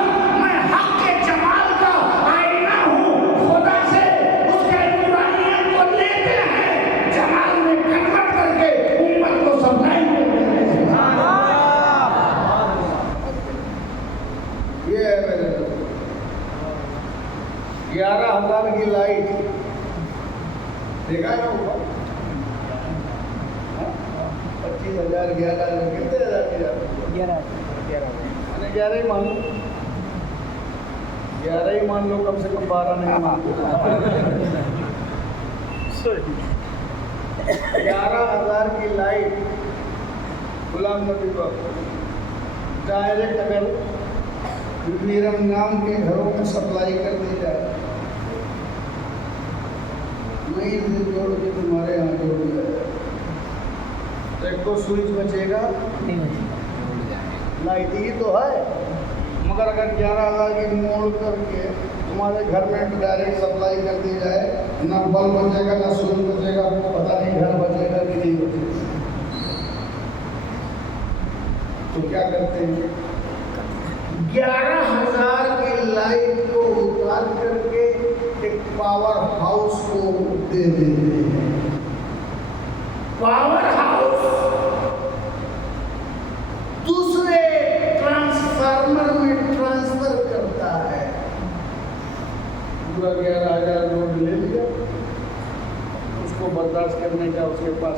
मैं हक के जमाल का आईना हूँ। खुदा से उसके नूरानियत को लेते हैं, जमाल में कन्वर्ट करके उम्मत को सप्लाई करते हैं। ये है मेरे 11,000 की लाइट देखा है ना ऊपर, 25,000 11,000 कितने हज़ार की जाती है? 11 ही मान लो, 11 ही मान लो, कम से कम 12 नहीं मान लो। 11,000 की लाइट गुलाम नबी को डायरेक्ट अगर मीरम नाम के घरों में सप्लाई कर दी जाए, नहीं से जोड़ के तुम्हारे यहाँ जोड़ दिया जाए, तो एक तो स्विच बचेगा, लाइट ही तो है। मगर अगर 11,000 की मोड़ करके तुम्हारे घर में डायरेक्ट सप्लाई कर दी जाए, ना बल्ब बचेगा ना स्विच बचेगा, पता नहीं घर बचेगा कि नहीं बचेगा। तो क्या करते हैं, 11,000 की लाइट को उतार करके एक पावर हाउस को दे देते हैं। पावर हाउस दूसरे ट्रांसफार्मर में ट्रांसफर करता है। पूरा 11,000 लोड ले लिया, उसको बर्दाश्त करने का उसके पास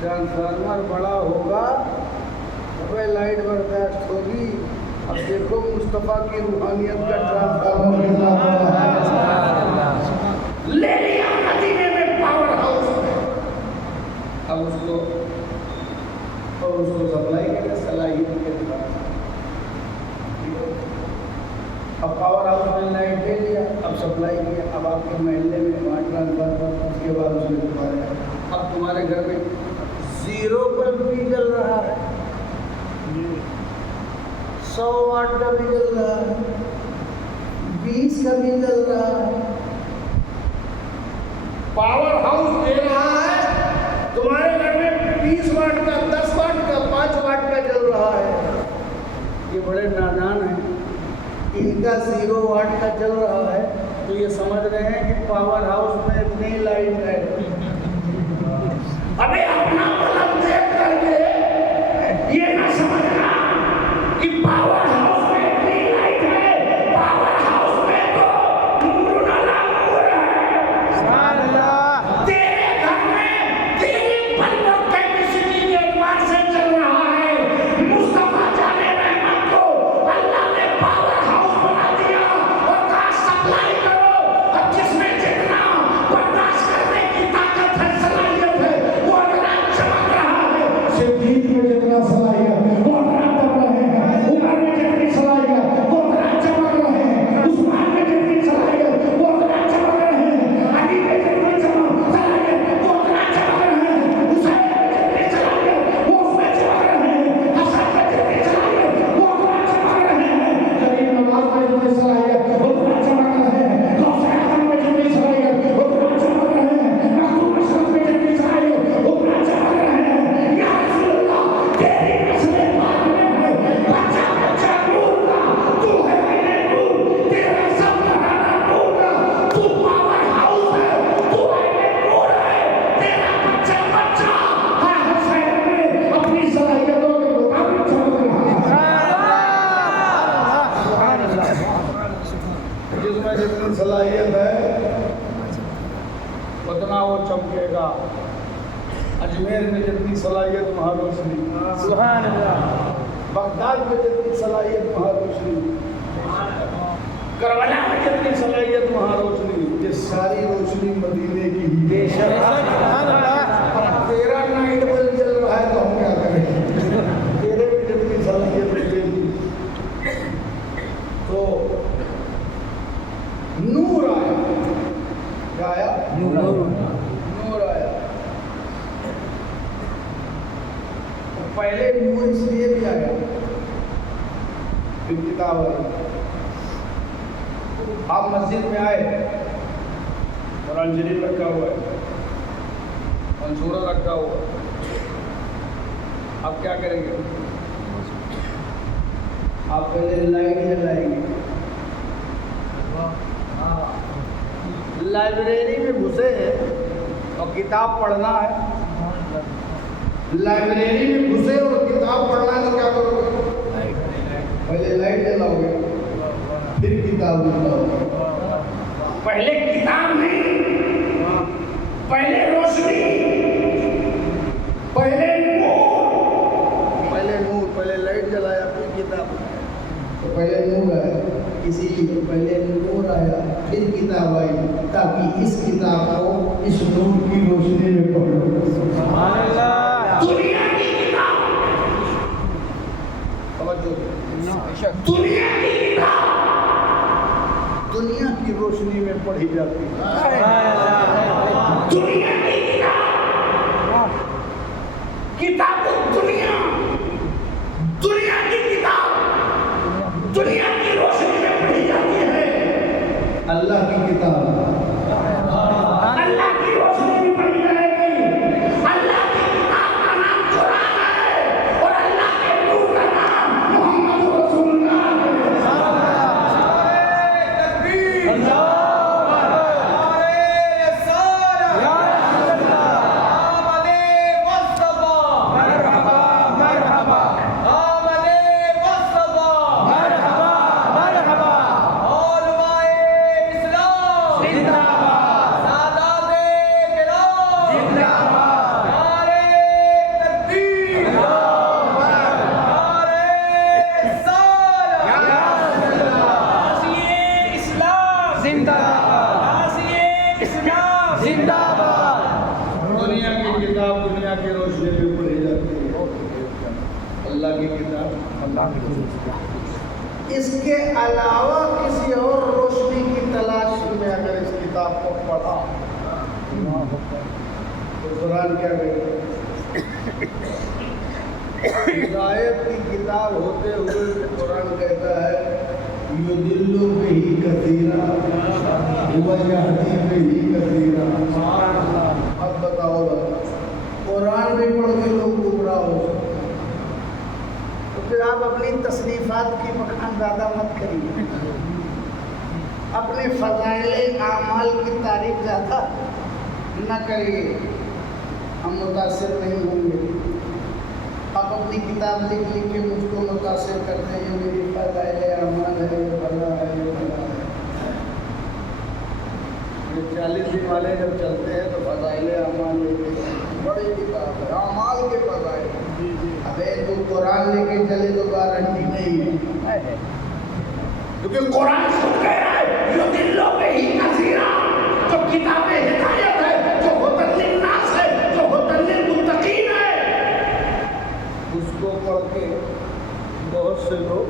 ट्रांसफार्मर बड़ा होगा, लाइट बर्दाश्त होगी। अब देखो मुस्तफ़ा की रूहानियत का ट्रांसफार्मर कितना बड़ा है। ले लिया मदीने में पावर हाउस में, अब उसको सप्लाई करें सलाहियत के बाद। अब पावर हाउस में लाइट ले लिया, अब सप्लाई किया, अब आपके महल्ले में वहाँ ट्रांसफार्मर, उसके बाद उसमें तुम्हारे, अब तुम्हारे घर में 0 बल्ब भी जल रहा है, 100 वाट का भी जल रहा है, 20 का भी जल रहा है। पावर हाउस दे रहा है, तुम्हारे घर में 20 वाट का, 10 वाट का, 5 वाट का जल रहा है। ये बड़े नादान हैं, इनका 0 वाट का चल रहा है तो ये समझ रहे हैं कि पावर हाउस में इतनी लाइट है। अबे अपना बल्ब देख करके ये ना समझना कि पावर हाउस में इतनी लाइट है। पावर हाउस में तो नूर नाला नूर है। तेरे घर में तेरे बल्ब कैपेसिटी के एतबार से चल रहा है। मुस्तफा जाने रहमत को अल्लाह ने पावर हाउस बना दिया और कहा सप्लाई करो, और जिसमें जितना बर्दाश्त करने की ताकत है, सलाहियत है, वो अगला चमक रहा है। सिद्दीक में जितना सलाहियत वो अपना कर रहे हैं, उमर में जितनी सलाहियत वो अपना चमक रहे हैं, उस्मान में जितनी सलाहियत वो अपना चमक रहे हैं, अली में जितनी सलाहियत वो अपना चमक रहे हैं, हुसैन में जितनी सलाहियत वो उसमें चमक रहे हैं, हसन में जितनी सलाहियत वो अपना चमक रहे हैं, करीम नवाज में जितनी सलाहियत वो अपना चमक रहे हैं, गौसे आजम में जितनी सलाहियत वो अपना चमक रहे हैं, महबूब अशरफ में जितनी सलाहियत वो अपना चमक रहे हैं। या रसूल अल्लाह, तेरी नस्ल पाक में है बच्चा बच्चा नूर का, तू है मेरे नूर, तेरा सब घराना नूर का, तू पावर हाउस है, तू है मेरे नूर है, तेरा बच्चा बच्चा हर हुसैन में अपनी सलाहियतों के मुताबिक चमक रहा है। जिसमें जितनी सलाहियत है उतना वो चमकेगा। अजमेर में जितनी सलाहियत वहाँ रोशनी, बगदाद में जितनी सलाहियत वहाँ रोशनी, करबला में जितनी सलाहियत वहाँ रोशनी। ये सारी रोशनी मदीने की ही है। तेरा नाइट बल्ब जल रहा है तो हम क्या करें? तेरे में जितनी सलाहियत है तेरी। तो नूर आया, क्या आया? नूर आया। पहले नूर इसलिए भी आया, फिर किताब आई। आप मस्जिद में आए, कुरान शरीफ रखा हुआ है, मंसूरा रखा हुआ है, आप क्या करेंगे? आप पहले लाइट जलाएंगे। लाइब्रेरी में घुसे हैं और किताब पढ़ना है। लाइब्रेरी में घुसे और किताब पढ़ना है तो क्या करोगे? पहले लाइट जलाओगे, फिर किताब उठाओगे। पहले किताब नहीं, पहले रोशनी, पहले नूर, पहले लाइट जलाया फिर किताब। तो पहले नूर आया, इसीलिए पहले नूर आया फिर किताब आई, ताकि इस किताब को इस नूर की रोशनी में पढ़ो। दुनिया की किताब, दुनिया की किताब दुनिया की रोशनी में पढ़ी जाती है। दुनिया की किताब दुनिया, दुनिया की किताब दुनिया की रोशनी में पढ़ी जाती है। अल्लाह की किताब अल्लाह की रोशनी में पढ़ी जाएगी। अल्लाह की किताब का नाम कुरान है और अल्लाह के नूर का नाम मोहम्मद रसूलुल्लाह है। दुनिया की किताब दुनिया की रोशनी में पढ़ी जाती है। अल्लाह की किताब इसके अलावा किसी और रोशनी की तलाश में अगर इस किताब को पढ़ा तो कुरान क्या कहेगा? हिदायत की किताब होते हुए कुरान कहता है यो दिल्लो पे ही कसीरा वजहदी पे ही कसीरा। अब बताओ कुरान भी पढ़ के लोग गुमराह हो सकते हैं। तो फिर आप अपनी तसनीफात की बखान ज़्यादा मत करिए, अपने फ़ज़ाइल आमाल की तारीफ ज़्यादा न करिए, हम मुतासिर नहीं होंगे। आप अपनी किताब लिख लिख के मुझको मुतासिर करते हैं, ये मेरी फ़ज़ाइल आमाल है, ये भला है, ये भला है। ये 40 दिन वाले जब चलते हैं तो फ़ज़ाइल आमाल लेके बड़ी किताब है, आमाल के फ़ज़ाइल। अबे तो कुरान लेके चले तो गारंटी नहीं है, क्योंकि कुरान खुद कह रहा है जो दिलों पे ही कसीरा, जो किताबें हिदायत है, जो हुदल लिन्नास है, जो हुदल लिलमुत्तकीन है, उसको पढ़ के बहुत से लोग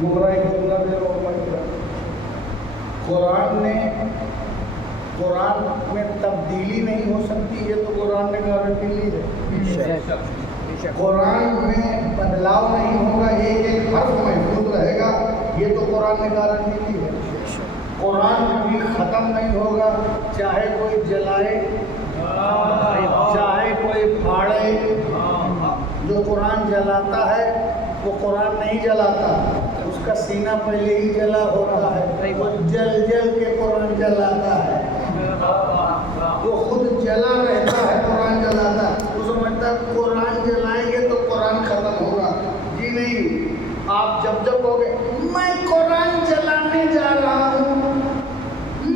गुमराही को जमला दे रहे। कुरान में तब्दीली नहीं हो सकती, ये तो कुरान ने गारंटी ली है। कुरान में बदलाव नहीं होगा, एक एक हर्फ महफूज रहेगा, ये तो कुरान ने गारंटी ली है। कुरान कभी ख़त्म नहीं होगा, चाहे कोई जलाए चाहे कोई फाड़े। जो कुरान जलाता है वो कुरान नहीं जलाता, उसका सीना पहले ही जला होता है, वो जल जल के कुरान जलाता है। वो खुद जला रहता है, कुरान जलाता है। वो समझता है कुरान जलाएंगे तो कुरान खत्म होगा। जी नहीं, आप जब जब कहोगे मैं कुरान जलाने जा रहा हूँ,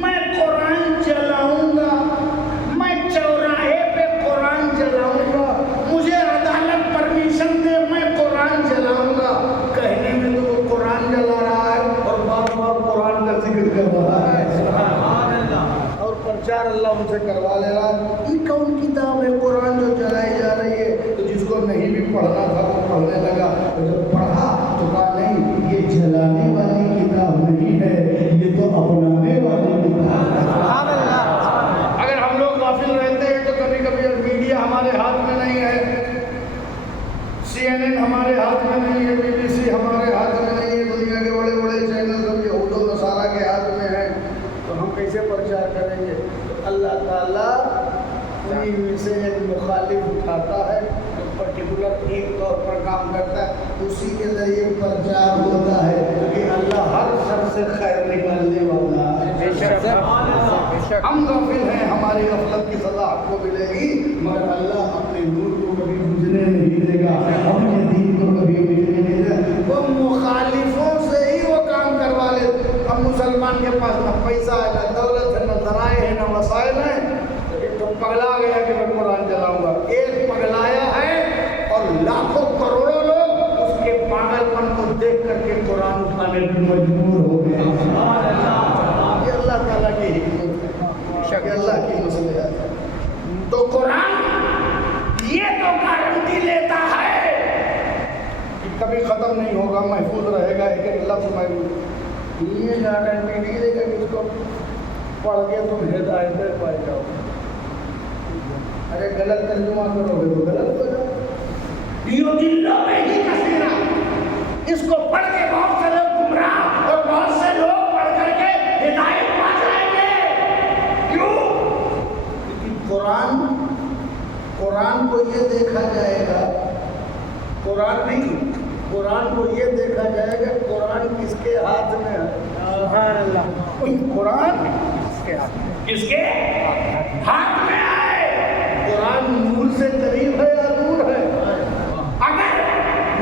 मैं कुरान जलाऊंगा, मैं चौराहे पे कुरान जलाऊंगा, मुझे अदालत परमिशन दे, मैं कुरान जलाऊंगा, कहने में तो वो कुरान जला रहा है और बार बार कुरान का जिक्र कर रहा है और प्रचार अल्लाह उनसे करवा ले रहा है। ये कौन किताब है कुरान जो जलाई जा रही है? तो जिसको नहीं भी पढ़ना था वो पढ़ने लगा, तो जब पढ़ा तो कहा नहीं, ये जलाने वाली किताब नहीं है, ये तो अपनाने वाली किताब है। अगर हम लोग गाफिल रहते हैं तो कभी कभी मीडिया हमारे हाथ में नहीं है, CNN हमारे हाथ में नहीं है, BBC हमारे हाथ में नहीं है, दुनिया के बड़े बड़े चैनल सब यहूद और नसारा के हाथ में है, तो हम कैसे प्रचार करेंगे? तो अल्लाह ताला उन्हीं में से एक मुखालिफ उठाता है, तो पर्टिकुलर एक तौर पर काम करता है, उसी के जरिए प्रचार होता है, क्योंकि अल्लाह हर शख्स से खैर निकालने वाला है। हम गाफिल हैं, हमारी गफलत की सजा आपको मिलेगी, मगर अल्लाह अपने नूर को कभी बुझने नहीं देगा, अपने दीन को कभी बुझने नहीं देगा। वो मुखालिफों से ही वो काम करवा ले। अब मुसलमान के पास न पैसा है, न दौलत है, न ज़राए है, न वसाइल है, तो पगला गया कि मैं कुरान जलाऊंगा। एक पगलाया है और लाखों करोड़ों लोग उसके पागलपन को देख करके कुरान उठाने पर मजबूर हो गए। ये अल्लाह ताला की हिकमत है, ये अल्लाह की मसलियत है। तो कुरान ये तो गारंटी लेता है कि कभी ख़त्म नहीं होगा, महफूज रहेगा, एक एक लफ्ज़ महफूज। ये गारंटी नहीं देगा कि उसको पढ़ के तुम हिदायत पाए जाओ। अरे गलत तर्जुमा करोगे तो गलत हो जाओ। यो दिल्लो में ही कसीरा, इसको पढ़ के बहुत से लोग गुमराह और बहुत से लोग पढ़ करके हिदायत पा जाएंगे। क्यों? क्योंकि कुरान को ये देखा जाएगा, कुरान नहीं, कुरान को ये देखा जाएगा कुरान किसके हाथ में है। सुभान अल्लाह। कुरान किसके हाथ में है? कुरान नूर से करीब है या दूर है? अगर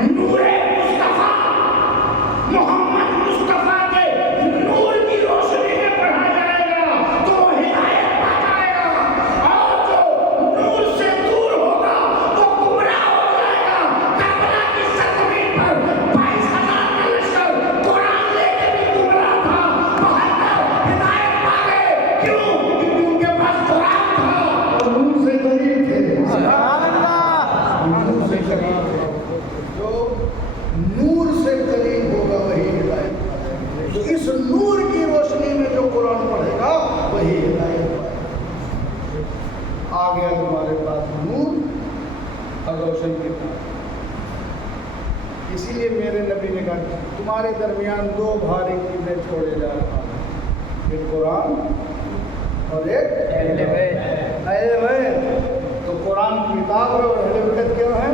नूरे मुस्तफा मोहम्मद मुस्तफा के नूर की रोशनी में पढ़ा जाएगा तो हिदायत पा जाएगा, और जो नूर से दूर होगा वो गुमराह हो जाएगा। करबला की सरजमीन पर 22,000 का लश्कर कुरान लेके भी गुमराह था, 72 हिदायत पा गए। क्यों? क्योंकि उनके पास कुरान था और नूर से करीब थे। सुभान अल्लाह। तुम्हारे दरमियान दो भारी चीजें छोड़े जा रहा हूँ, एक कुरान और एक अहले बैत। तो कुरान किताब है और अहले बैत क्या है?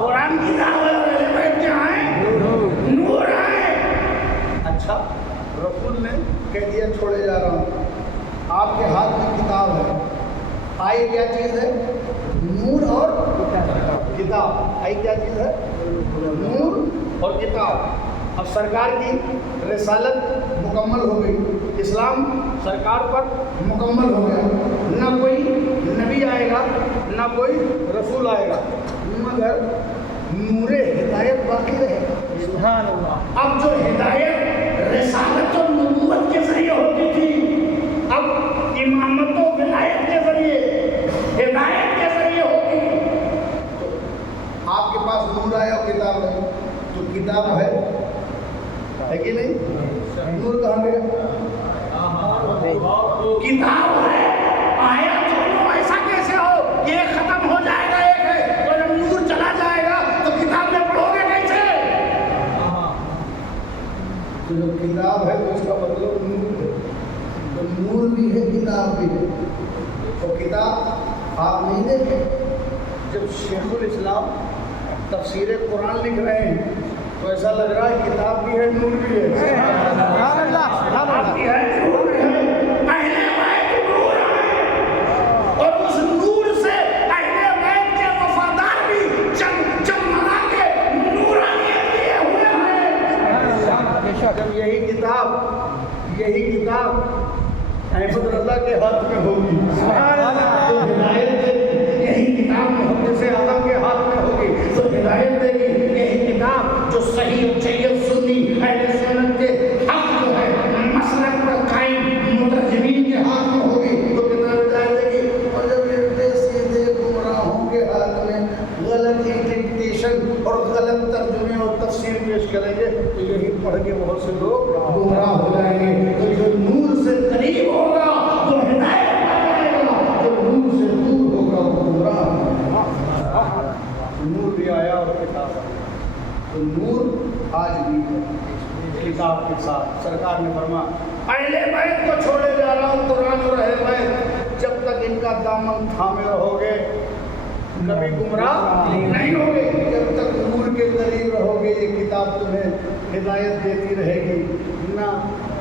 कुरान किताब है और अहले बैत क्या है? नूर है। अच्छा, रसूल ने कह दिया छोड़े जा रहा हूँ, आपके हाथ में किताब है, आई क्या चीज़ है? नूर और किताब। आई क्या चीज़ है? नूर और किताब। अब सरकार की रिसालत मुकम्मल हो गई, इस्लाम सरकार पर मुकम्मल हो गया, ना कोई नबी आएगा ना कोई रसूल आएगा, मगर नूर हिदायत बाकी रहे। अब जो हिदायत रिसालत और नबूवत के जरिए होती थी, अब इमामत और विलायत के जरिए, हिदायत के जरिए होगी। तो आपके पास नूर आया और किताब है, तो किताब है कि नहीं? नूर कहाँ गया? किताब है, आया दोनों। ऐसा कैसे हो? ये खत्म हो जाएगा, एक है, तो जब नूर चला जाएगा तो किताब में पढ़ोगे कैसे? तो जब किताब है तो उसका मतलब नूर है, तो नूर भी है किताब भी है। तो किताब आप नहीं देखे, जब शेखुल इस्लाम तफसीर कुरान लिख रहे हैं तो ऐसा लग रहा है किताब भी है नूर भी है। किताब भी है, नूर भी है। अहले बैत नूर है और उस नूर से अहले बैत के वफादार भी चमचमा के नूरानियत लिए हुए हैं। जब यही किताब अहमद रज़ा के हाथ में होगी, तो हिदायत देगी। यही किताब मुहद्दिस आज़म के हाथ में होगी तो हिदायत देगी। यही किताब जो सही सैयद सुन्नी अहले सुन्नत के हक जो है मसलक पर कायम मुतरजमीन के हाथ में होगी तो किताब हिदायत देगी। और जब ये सीधे गुमराहों के हाथ में गलत इंटरप्रिटेशन और गलत तर्जुमे और तफसीर पेश करेंगे तो यही पढ़ के बहुत से लोग गुमराह हो जाएंगे। तो जो नूर से करीब होगा वो हिदायत पा जाएगा, जो नूर से दूर होगा वो गुमराह होगा। नूर भी आया और किताब आया, तो नूर आज भी है किताब के साथ। सरकार ने फरमा अहले बैत को छोड़े जा रहा हूँ, कुरान और अहले बैत, जब तक इनका दामन थामे रहोगे कभी गुमराह नहीं होगे। जब तक नूर के करीब रहोगे ये किताब तुम्हें हिदायत देती रहेगी। ना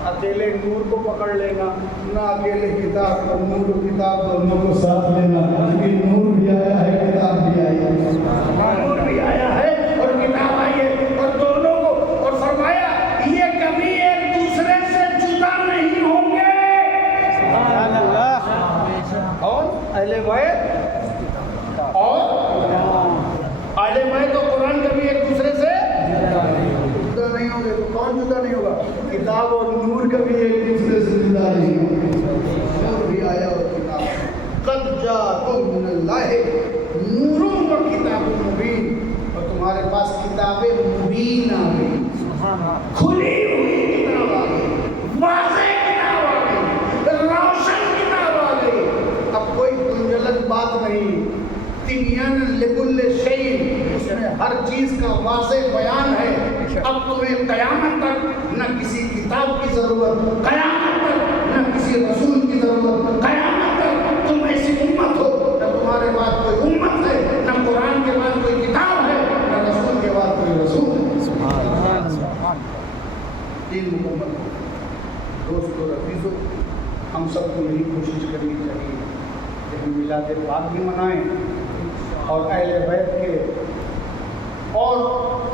अकेले नूर को पकड़ लेना, ना अकेले किताब को, नूर किताब दोनों को साथ लेना, क्योंकि नूर भी आया है किताब भी आई है। नूर भी आया है और किताब आई है और दोनों को, और फरमाया ये कभी एक दूसरे से जुदा नहीं होंगे। और अहले बैत और अहले बैत और कुरान कभी एक दूसरे से जुदा नहीं होंगे। तो कौन जुदा नहीं होगा? किताब और नूर कभी एक दूसरे से जुदा नहीं होंगे। नूर भी आया और किताब, क़द जाअकुम मिनल्लाहि नूरुन व किताबुम मुबीन, और तुम्हारे पास किताबें मुबीन आ गई, खुली हुई किताब आ गई, वाज़ेह किताब आ गई, रोशन किताब आ गई। अब कोई गुंजलत बात नहीं, तिबियान लिकुल्ल शै, उसमें हर चीज़ का वाज़ेह बयान है। अब तुम्हें क़यामत तक न किसी किताब की ज़रूरत, क़यामत तक न किसी रसूल की ज़रूरत, क़यामत तक तुम ऐसी उम्मत हो न तुम्हारे बाद कोई उम्मत है, न कुरान के बाद कोई किताब है, न रसूल के बाद कोई रसूल है। तीन मुकम्मल हो। दोस्तों रफीज़ों, हम सबको यही कोशिश करनी चाहिए कि हम मिलाद पाक भी मनाएं और अहले बैत के और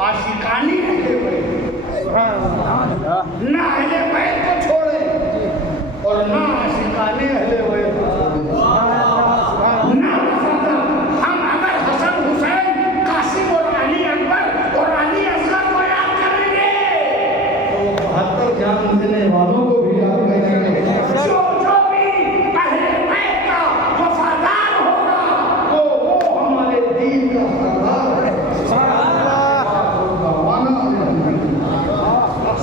आशिकानी अहले बैत, ना अहले बैत को छोड़ें और ना आशिकानी अहले बैत को छोड़ें। हम अगर हसन हुसैन, कासिम और अली अकबर और अली असगर को याद करेंगे तो 72 जान देने वालों को